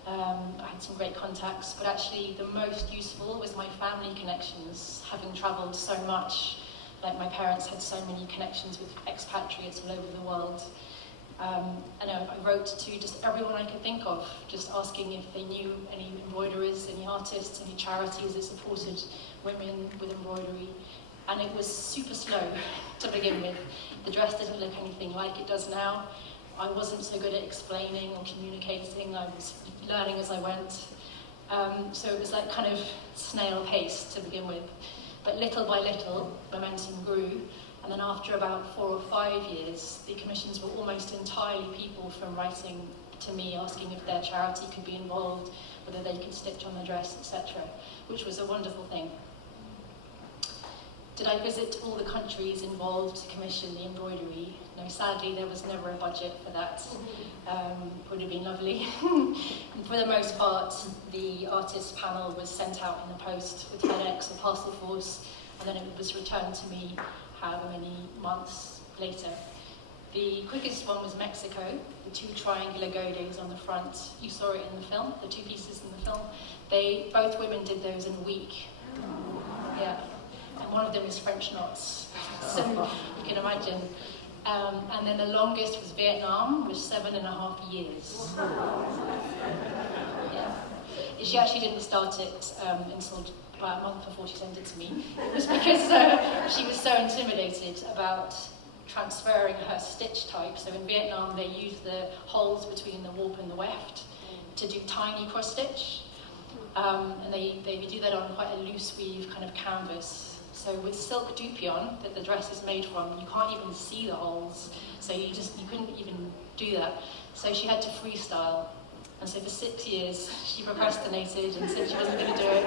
I had some great contacts, but actually the most useful was my family connections, having travelled so much. Like my parents had so many connections with expatriates all over the world. And I wrote to just everyone I could think of, just asking if they knew any embroiderers, any artists, any charities that supported women with embroidery. And it was super slow to begin with. The dress didn't look anything like it does now. I wasn't so good at explaining or communicating. I was learning as I went. So it was like kind of snail pace to begin with. But little by little, momentum grew. And then after about 4 or 5 years, the commissions were almost entirely people from writing to me, asking if their charity could be involved, whether they could stitch on the dress, etc., which was a wonderful thing. Did I visit all the countries involved to commission the embroidery? No, sadly, there was never a budget for that. Would have been lovely. And for the most part, the artist panel was sent out in the post with FedEx or Parcel Force, and then it was returned to me however many months later. The quickest one was Mexico, the 2 triangular godes on the front. You saw it in the film, the 2 pieces in the film. Both women did those in a week. Yeah. And one of them is French knots, so you can imagine. And then the longest was Vietnam, with 7.5 years. Yeah. She actually didn't start it until about a month before she sent it to me. It was because she was so intimidated about transferring her stitch type. So in Vietnam, they use the holes between the warp and the weft to do tiny cross stitch. And they do that on quite a loose weave kind of canvas. So with silk dupion that the dress is made from, you can't even see the holes. So you couldn't even do that. So she had to freestyle. And so for 6 years, she procrastinated and said she wasn't going to do it.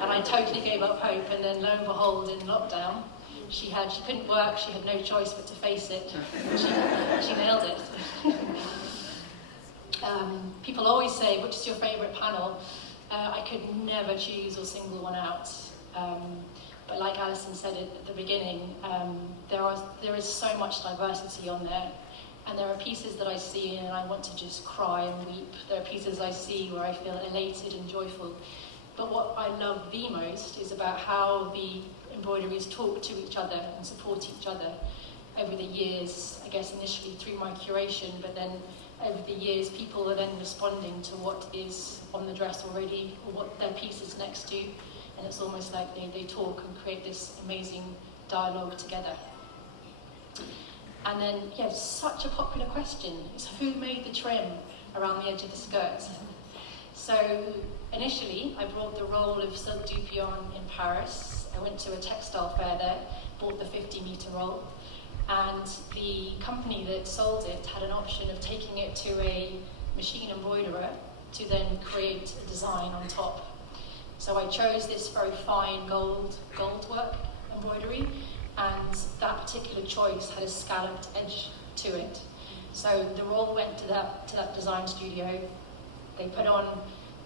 And I totally gave up hope. And then lo and behold, in lockdown, she couldn't work. She had no choice but to face it. She nailed it. People always say, which is your favourite panel? I could never choose or single one out. But like Alison said at the beginning, there is so much diversity on there. And there are pieces that I see and I want to just cry and weep. There are pieces I see where I feel elated and joyful. But what I love the most is about how the embroideries talk to each other and support each other over the years. I guess initially through my curation, but then over the years people are then responding to what is on the dress already or what their piece is next to. And it's almost like they talk and create this amazing dialogue together. And then, yeah, such a popular question is who made the trim around the edge of the skirt? So initially, I brought the roll of silk dupion in Paris. I went to a textile fair there, bought the 50-meter roll, and the company that sold it had an option of taking it to a machine embroiderer to then create a design on top. So I chose this very fine gold work embroidery, and that particular choice had a scalloped edge to it. So the roll went to that design studio, They put on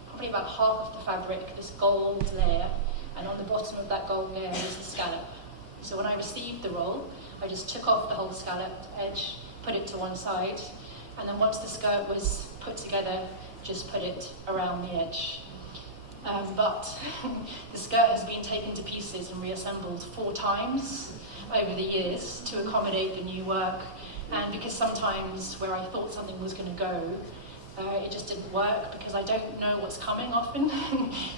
probably about half of the fabric, this gold layer, and on the bottom of that gold layer was a scallop. So when I received the roll, I just took off the whole scalloped edge, put it to one side, and then once the skirt was put together, just put it around the edge. But the skirt has been taken to pieces and reassembled 4 times over the years to accommodate the new work, and because sometimes where I thought something was going to go, it just didn't work because I don't know what's coming often.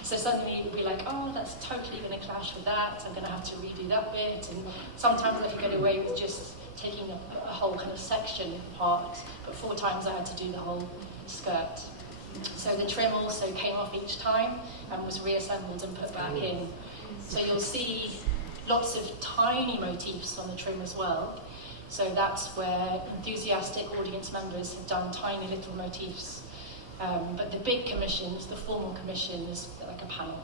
So suddenly it would be like, oh, that's totally going to clash with that, I'm going to have to redo that bit, and sometimes I could get away with just taking a whole kind of section part, but 4 times I had to do the whole skirt. So the trim also came off each time and was reassembled and put back in. So you'll see lots of tiny motifs on the trim as well. So that's where enthusiastic audience members have done tiny little motifs. But the big commissions, the formal commission, is like a panel.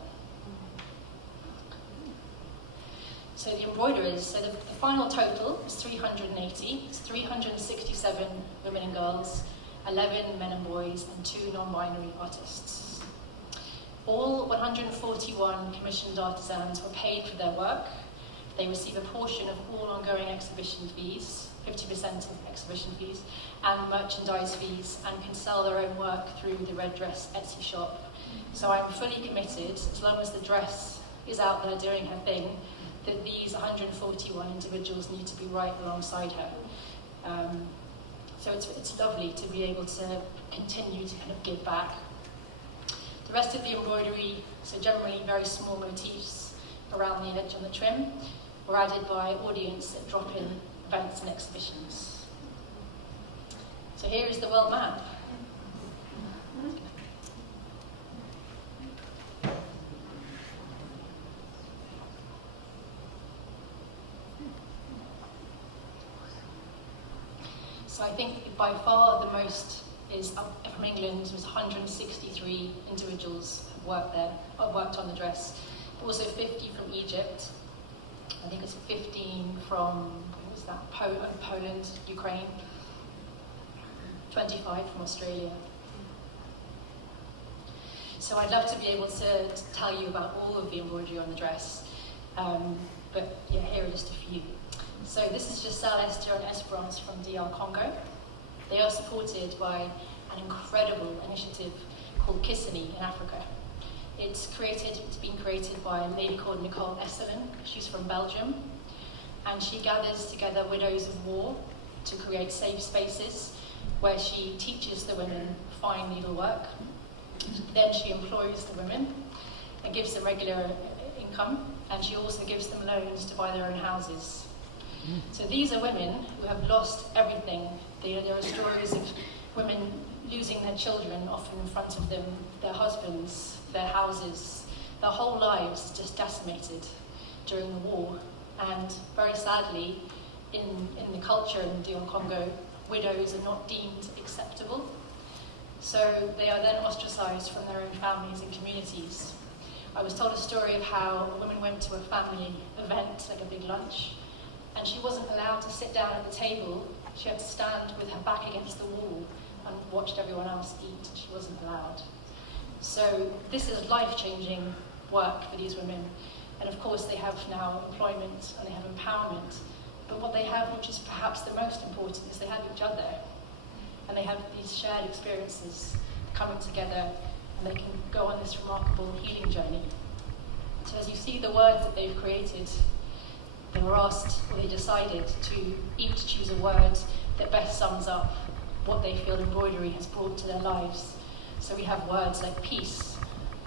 So the embroiderers, so the final total is 380. It's 367 women and girls, 11 men and boys, and 2 non-binary artists. All 141 commissioned artisans were paid for their work. They receive a portion of all ongoing exhibition fees, 50% of exhibition fees, and merchandise fees, and can sell their own work through the Red Dress Etsy shop. So I'm fully committed, as long as the dress is out there doing her thing, that these 141 individuals need to be right alongside her. So it's lovely to be able to continue to kind of give back. The rest of the embroidery, so generally very small motifs around the edge on the trim, were added by audience at drop-in events and exhibitions. So here is the world map. So I think by far the most is from England. It was 163 individuals who worked there, or worked on the dress. Also 50 from Egypt. I think it's 15 from, what was that, Poland, Ukraine. 25 from Australia. So I'd love to be able to tell you about all of the embroidery on the dress. But yeah, here are just a few. So this is just Sal Esther and Esperance from DR Congo. They are supported by an incredible initiative called Kirstie in Africa. It's been created by a lady called Nicole Esselin. She's from Belgium. And she gathers together widows of war to create safe spaces where she teaches the women fine needlework. Then she employs the women and gives them regular income. And she also gives them loans to buy their own houses. So these are women who have lost everything. There are stories of women losing their children, often in front of them, their husbands, their houses, their whole lives just decimated during the war. And very sadly, in the culture in DR Congo, widows are not deemed acceptable. So they are then ostracized from their own families and communities. I was told a story of how a woman went to a family event, like a big lunch, and she wasn't allowed to sit down at the table. She had to stand with her back against the wall and watched everyone else eat. She wasn't allowed. So this is life-changing work for these women. And of course they have now employment and they have empowerment. But what they have, which is perhaps the most important, is they have each other. And they have these shared experiences coming together, and they can go on this remarkable healing journey. So as you see the words that they've created, they were asked, or they decided to each choose a word that best sums up what they feel embroidery has brought to their lives. So we have words like peace,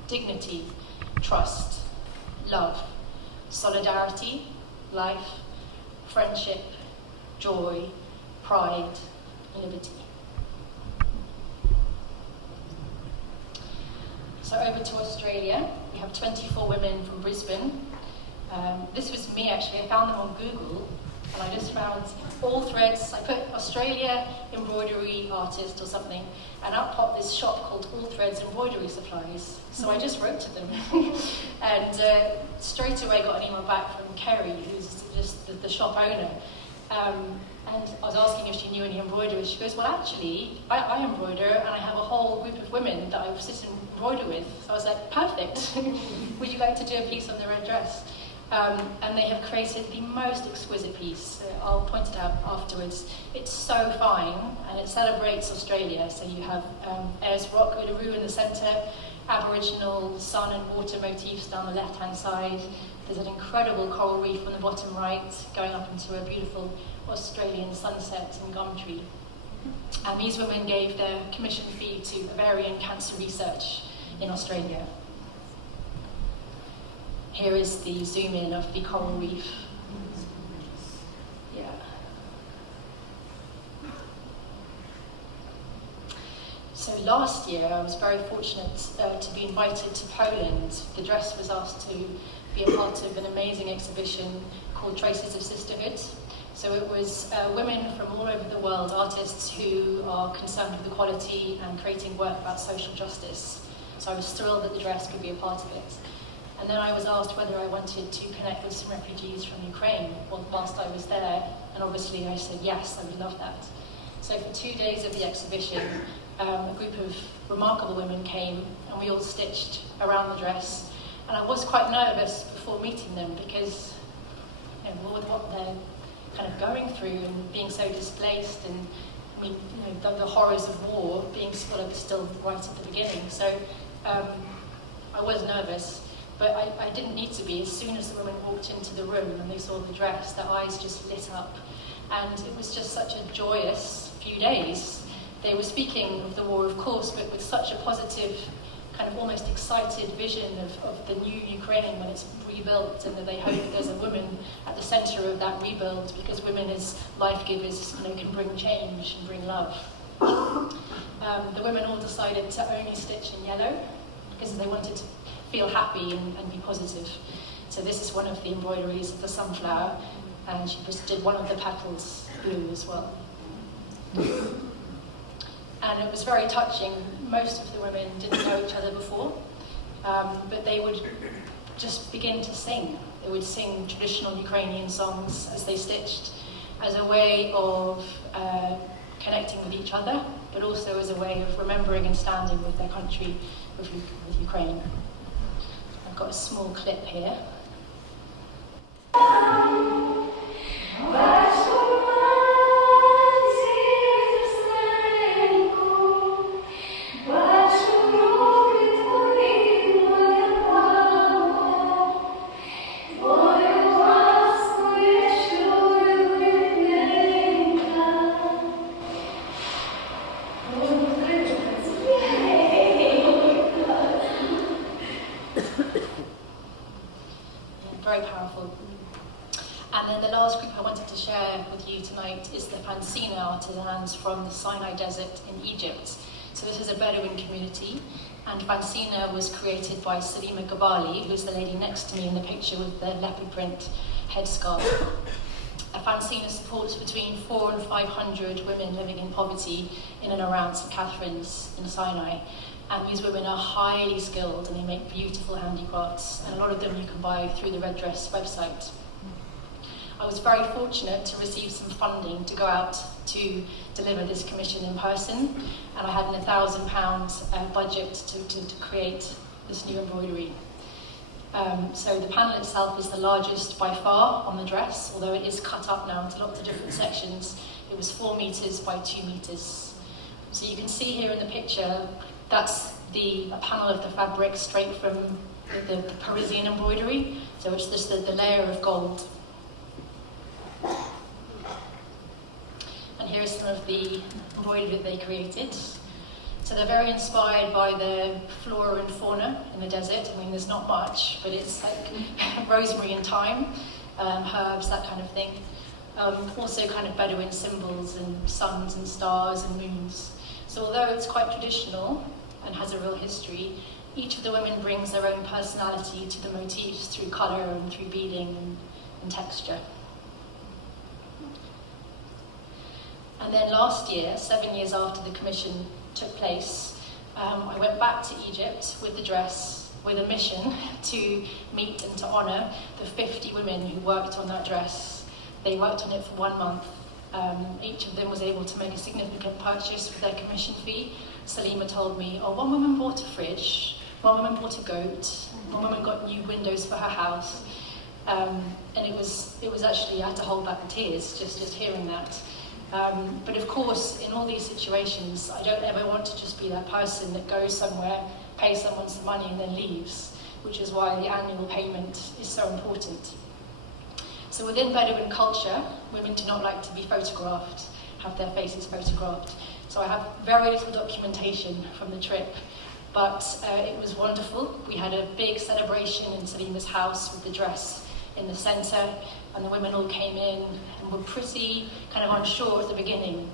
dignity, trust, love, solidarity, life, friendship, joy, pride, liberty. So over to Australia, we have 24 women from Brisbane. This was me actually, I found them on Google, and I just found all threads. I put Australia embroidery artist or something, and up popped this shop called All Threads Embroidery Supplies. So I just wrote to them, and straight away got an email back from Kerry, who's just the shop owner. And I was asking if she knew any embroiderers. She goes, well, actually, I embroider, and I have a whole group of women that I sit and embroider with. So I was like, perfect. Would you like to do a piece on the red dress? And they have created the most exquisite piece. I'll point it out afterwards. It's so fine, and it celebrates Australia. So you have Ayers Rock, Uluru in the centre, Aboriginal sun and water motifs down the left-hand side. There's an incredible coral reef on the bottom right, going up into a beautiful Australian sunset in Gumtree. And these women gave their commission fee to ovarian cancer research in Australia. Here is the zoom in of the coral reef. Yeah. So last year I was very fortunate to be invited to Poland. The dress was asked to be a part of an amazing exhibition called Traces of Sisterhood. So it was women from all over the world, artists who are concerned with equality and creating work about social justice. So I was thrilled that the dress could be a part of it. And then I was asked whether I wanted to connect with some refugees from Ukraine whilst I was there, and obviously I said yes, I would love that. So for 2 days of the exhibition, a group of remarkable women came, and we all stitched around the dress. And I was quite nervous before meeting them because, you know, with what they're kind of going through and being so displaced, and I mean, you know, the horrors of war being still right at the beginning. So I was nervous. But I didn't need to be. As soon as the women walked into the room and they saw the dress, their eyes just lit up. And it was just such a joyous few days. They were speaking of the war, of course, but with such a positive, kind of almost excited vision of the new Ukraine when it's rebuilt, and that they hope there's a woman at the centre of that rebuild, because women as life givers, you know, can bring change and bring love. The women all decided to only stitch in yellow because they wanted to feel happy and be positive. So this is one of the embroideries of the sunflower, and she just did one of the petals blue as well. And it was very touching. Most of the women didn't know each other before, but they would just begin to sing. They would sing traditional Ukrainian songs as they stitched, as a way of connecting with each other, but also as a way of remembering and standing with their country, with Ukraine. I've got a small clip here. Very powerful. And then the last group I wanted to share with you tonight is the Fansina artisans from the Sinai Desert in Egypt. So this is a Bedouin community, and Fansina was created by Salima Gabali, who's the lady next to me in the picture with the leopard print headscarf. A Fansina supports between 400 and 500 women living in poverty in and around St. Catherine's in Sinai. And these women are highly skilled, and they make beautiful handicrafts, and a lot of them you can buy through the Red Dress website. I was very fortunate to receive some funding to go out to deliver this commission in person, and I had an £1,000 budget to create this new embroidery. So the panel itself is the largest by far on the dress, although it is cut up now into lots of different sections. It was 4 meters by 2 meters. So you can see here in the picture, that's a panel of the fabric straight from the Parisian embroidery. So it's just the layer of gold. And here's some of the embroidery that they created. So they're very inspired by the flora and fauna in the desert. I mean, there's not much, but it's like rosemary and thyme, herbs, that kind of thing. Also kind of Bedouin symbols and suns and stars and moons. So although it's quite traditional and has a real history, each of the women brings their own personality to the motifs through colour and through beading and texture. And then last year, 7 years after the commission took place, I went back to Egypt with the dress with a mission to meet and to honour the 50 women who worked on that dress. They worked on it for 1 month, Each of them was able to make a significant purchase for their commission fee. Salima told me, oh, one woman bought a fridge, one woman bought a goat, one woman got new windows for her house. And it was actually, I had to hold back the tears just hearing that. But of course, in all these situations, I don't ever want to just be that person that goes somewhere, pays someone some money and then leaves, which is why the annual payment is so important. So within Bedouin culture, women do not like to be photographed, have their faces photographed. So I have very little documentation from the trip, but it was wonderful. We had a big celebration in Salima's house with the dress in the centre, and the women all came in and were pretty kind of unsure at the beginning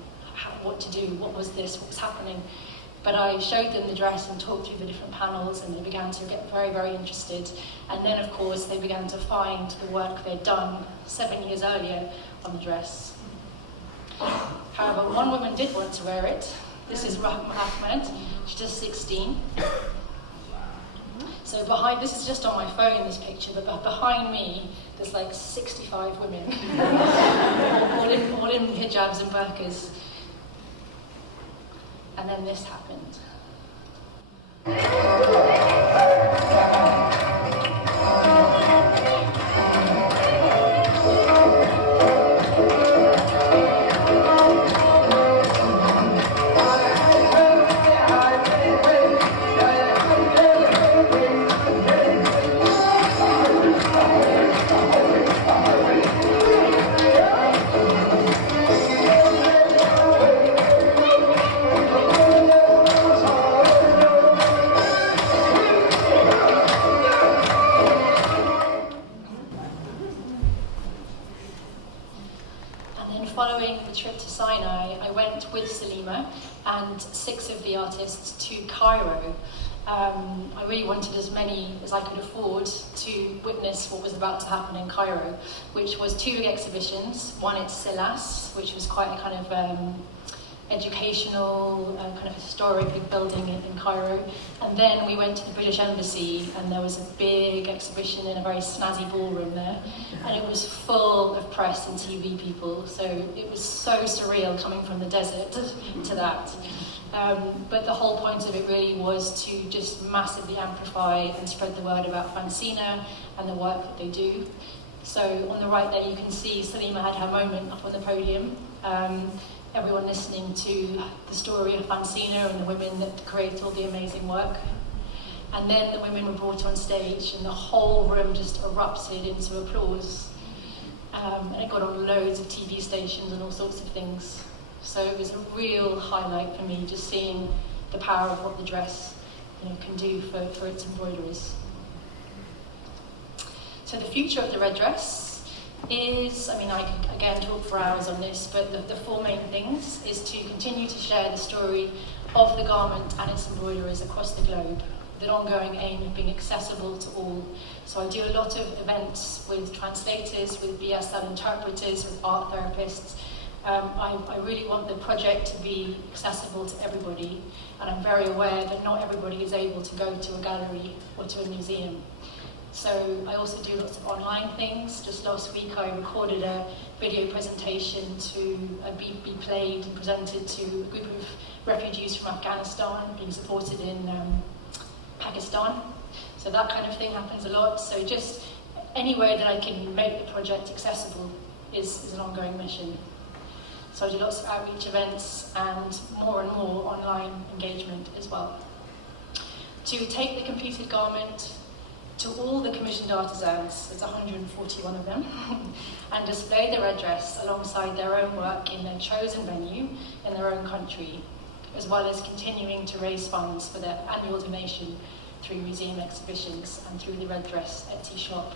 what to do, what was this, what was happening. But I showed them the dress and talked through the different panels, and they began to get very, very interested. And then, of course, they began to find the work they'd done 7 years earlier on the dress. However, one woman did want to wear it. This is Rahma Ahmed. She's just 16. So behind, this is just on my phone, this picture, but behind me, there's like 65 women, all in hijabs and burqas. And then this happened. Following the trip to Sinai, I went with Salima and 6 of the artists to Cairo. I really wanted as many as I could afford to witness what was about to happen in Cairo, which was 2 big exhibitions. One at Silas, which was quite a kind of educational, kind of historic big building in Cairo. And then we went to the British Embassy, and there was a big exhibition in a very snazzy ballroom there. And it was full of press and TV people, so it was so surreal coming from the desert to that. But the whole point of it really was to just massively amplify and spread the word about Fancina and the work that they do. So on the right there you can see Salima had her moment up on the podium. Everyone listening to the story of Fancina and the women that create all the amazing work. And then the women were brought on stage and the whole room just erupted into applause. And it got on loads of TV stations and all sorts of things. So it was a real highlight for me, just seeing the power of what the dress can do for its embroiderers. So the future of the red dress is, I could again talk for hours on this, but the 4 main things is to continue to share the story of the garment and its embroiderers across the globe, with an ongoing aim of being accessible to all. So I do a lot of events with translators, with BSL interpreters, with art therapists. I really want the project to be accessible to everybody, and I'm very aware that not everybody is able to go to a gallery or to a museum. So I also do lots of online things. Just last week I recorded a video presentation to be played and presented to a group of refugees from Afghanistan being supported in Pakistan. So that kind of thing happens a lot. So just any way that I can make the project accessible is an ongoing mission. So I do lots of outreach events and more online engagement as well. To take the completed garment to all the commissioned artisans, there's 141 of them, and display the red dress alongside their own work in their chosen venue in their own country, as well as continuing to raise funds for their annual donation through museum exhibitions and through the red dress Etsy shop.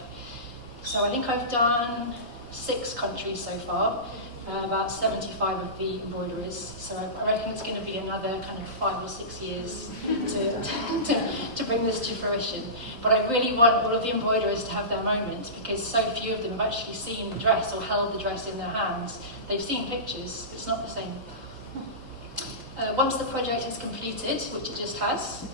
So I think I've done 6 countries so far, about 75 of the embroiderers, so I reckon it's going to be another kind of 5 or 6 years to bring this to fruition. But I really want all of the embroiderers to have their moment, because so few of them have actually seen the dress or held the dress in their hands. They've seen pictures, it's not the same. Once the project is completed, which it just has,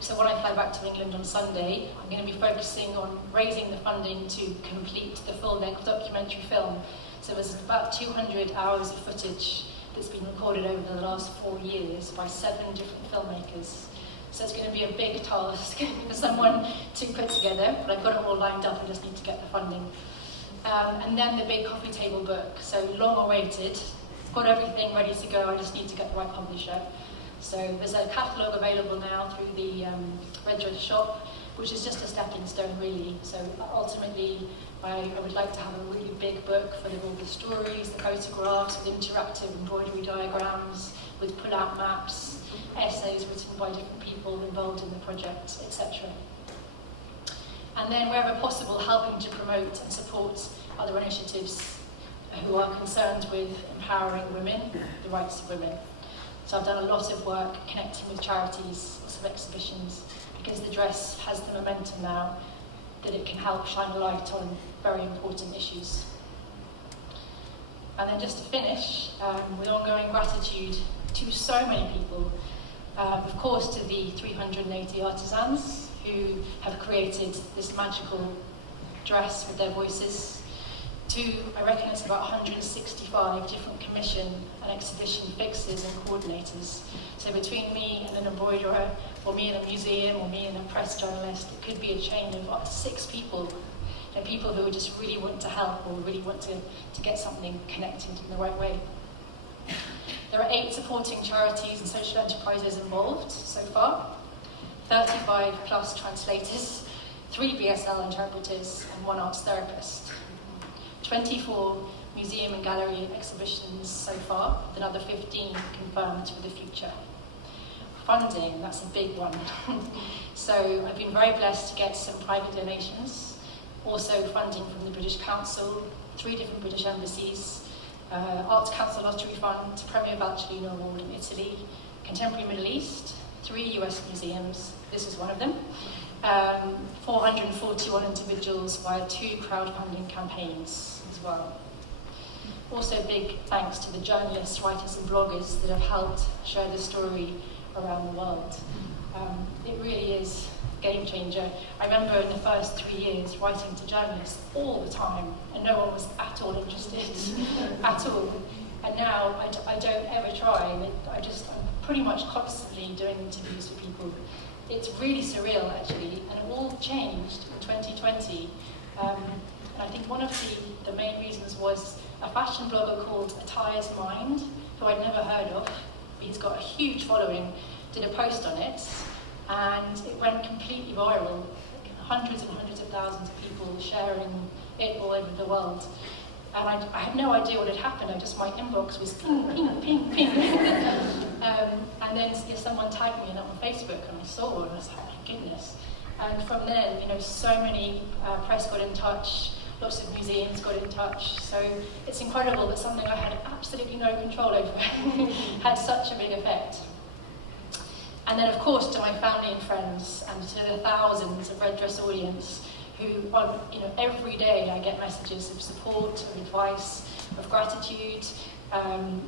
so when I fly back to England on Sunday, I'm going to be focusing on raising the funding to complete the full-length documentary film. So So there's about 200 hours of footage that's been recorded over the last 4 years by 7 different filmmakers. So it's going to be a big task for someone to put together, but I've got it all lined up, I just need to get the funding. And then the big coffee table book, so long awaited, got everything ready to go, I just need to get the right publisher. So there's a catalogue available now through the Red Dress shop, which is just a stepping stone really. So ultimately, I would like to have a really big book full of all the stories, the photographs, with interactive embroidery diagrams, with pull-out maps, essays written by different people involved in the project, etc. And then wherever possible, helping to promote and support other initiatives who are concerned with empowering women, the rights of women. So I've done a lot of work connecting with charities, lots of exhibitions, because the dress has the momentum now that it can help shine a light on very important issues. And then just to finish, with ongoing gratitude to so many people, of course to the 380 artisans who have created this magical dress with their voices, to, I reckon it's about 165 different commission and exhibition fixers and coordinators. So between me and an embroiderer, or me and a museum, or me and a press journalist, it could be a chain of up to 6 people. And people who just really want to help, or really want to get something connected in the right way. There are 8 supporting charities and social enterprises involved so far, 35 plus translators, 3 BSL interpreters, and 1 arts therapist. 24 museum and gallery exhibitions so far, with another 15 confirmed for the future. Funding, that's a big one. So I've been very blessed to get some private donations, also funding from the British Council, 3 different British embassies, Arts Council Lottery Fund, Premier Valcellino Award in Italy, Contemporary Middle East, 3 US museums, this is one of them, 441 individuals via 2 crowdfunding campaigns as well. Also big thanks to the journalists, writers and bloggers that have helped share the story around the world. It really is a game changer. I remember in the first 3 years writing to journalists all the time and no one was at all interested, at all. And now I don't ever try, and I'm pretty much constantly doing interviews with people. It's really surreal actually, and it all changed in 2020. And I think one of the main reasons was a fashion blogger called Attire's Mind, who I'd never heard of. He's got a huge following, did a post on it, and it went completely viral. Hundreds and hundreds of thousands of people sharing it all over the world. And I had no idea what had happened. My inbox was ping, ping, ping, ping. And then someone tagged me in that on Facebook, and I saw it, and I was like, oh my goodness. And from then, so many press got in touch, lots of museums got in touch. So it's incredible that something I had absolutely no control over had such a big effect. And then, of course, to my family and friends, and to the thousands of Red Dress audience, who, every day I get messages of support, of advice, of gratitude.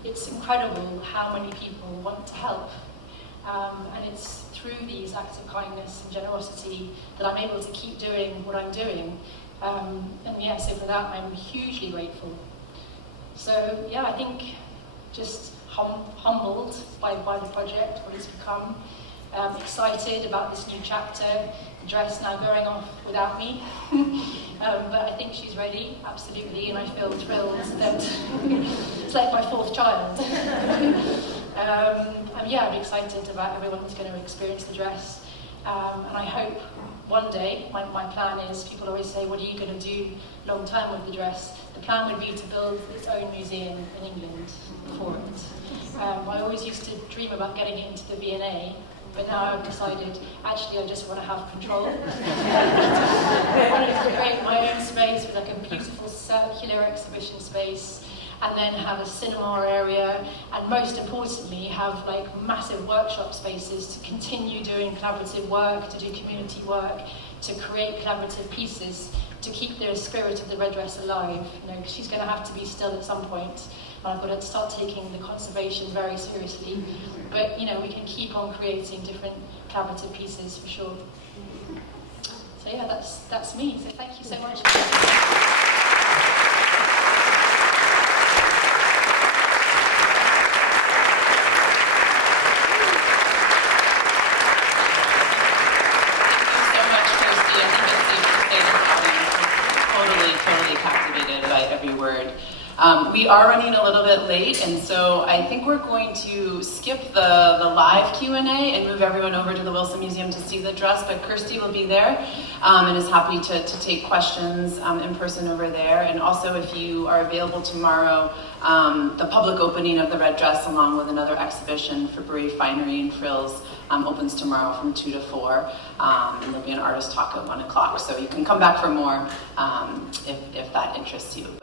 It's incredible how many people want to help. And it's through these acts of kindness and generosity that I'm able to keep doing what I'm doing. So for that I'm hugely grateful. So yeah, I think just humbled by the project, what it's become. Excited about this new chapter, the dress now going off without me. But I think she's ready, absolutely, and I feel thrilled that it's like my 4th child. I'm excited about everyone who's going to experience the dress. And I hope one day, my plan is, people always say, what are you going to do long term with the dress? The plan would be to build its own museum in England for it. I always used to dream about getting it into the V&A, but now I've decided, actually, I just want to have control. I want to create my own space with a beautiful circular exhibition space, and then have a cinema area, and most importantly, have massive workshop spaces to continue doing collaborative work, to do community work, to create collaborative pieces, to keep the spirit of the Red Dress alive. Because she's going to have to be still at some point. I've got to start taking the conservation very seriously. But, we can keep on creating different collaborative pieces for sure. So yeah, that's me. So thank you so much. word. We are running a little bit late, and so I think we're going to skip the live Q&A and move everyone over to the Wilson Museum to see the dress, but Kirstie will be there and is happy to take questions in person over there. And also, if you are available tomorrow, the public opening of the red dress along with another exhibition for Bereaved Finery and Frills opens tomorrow from 2 to 4, and there'll be an artist talk at 1 o'clock, so you can come back for more if that interests you.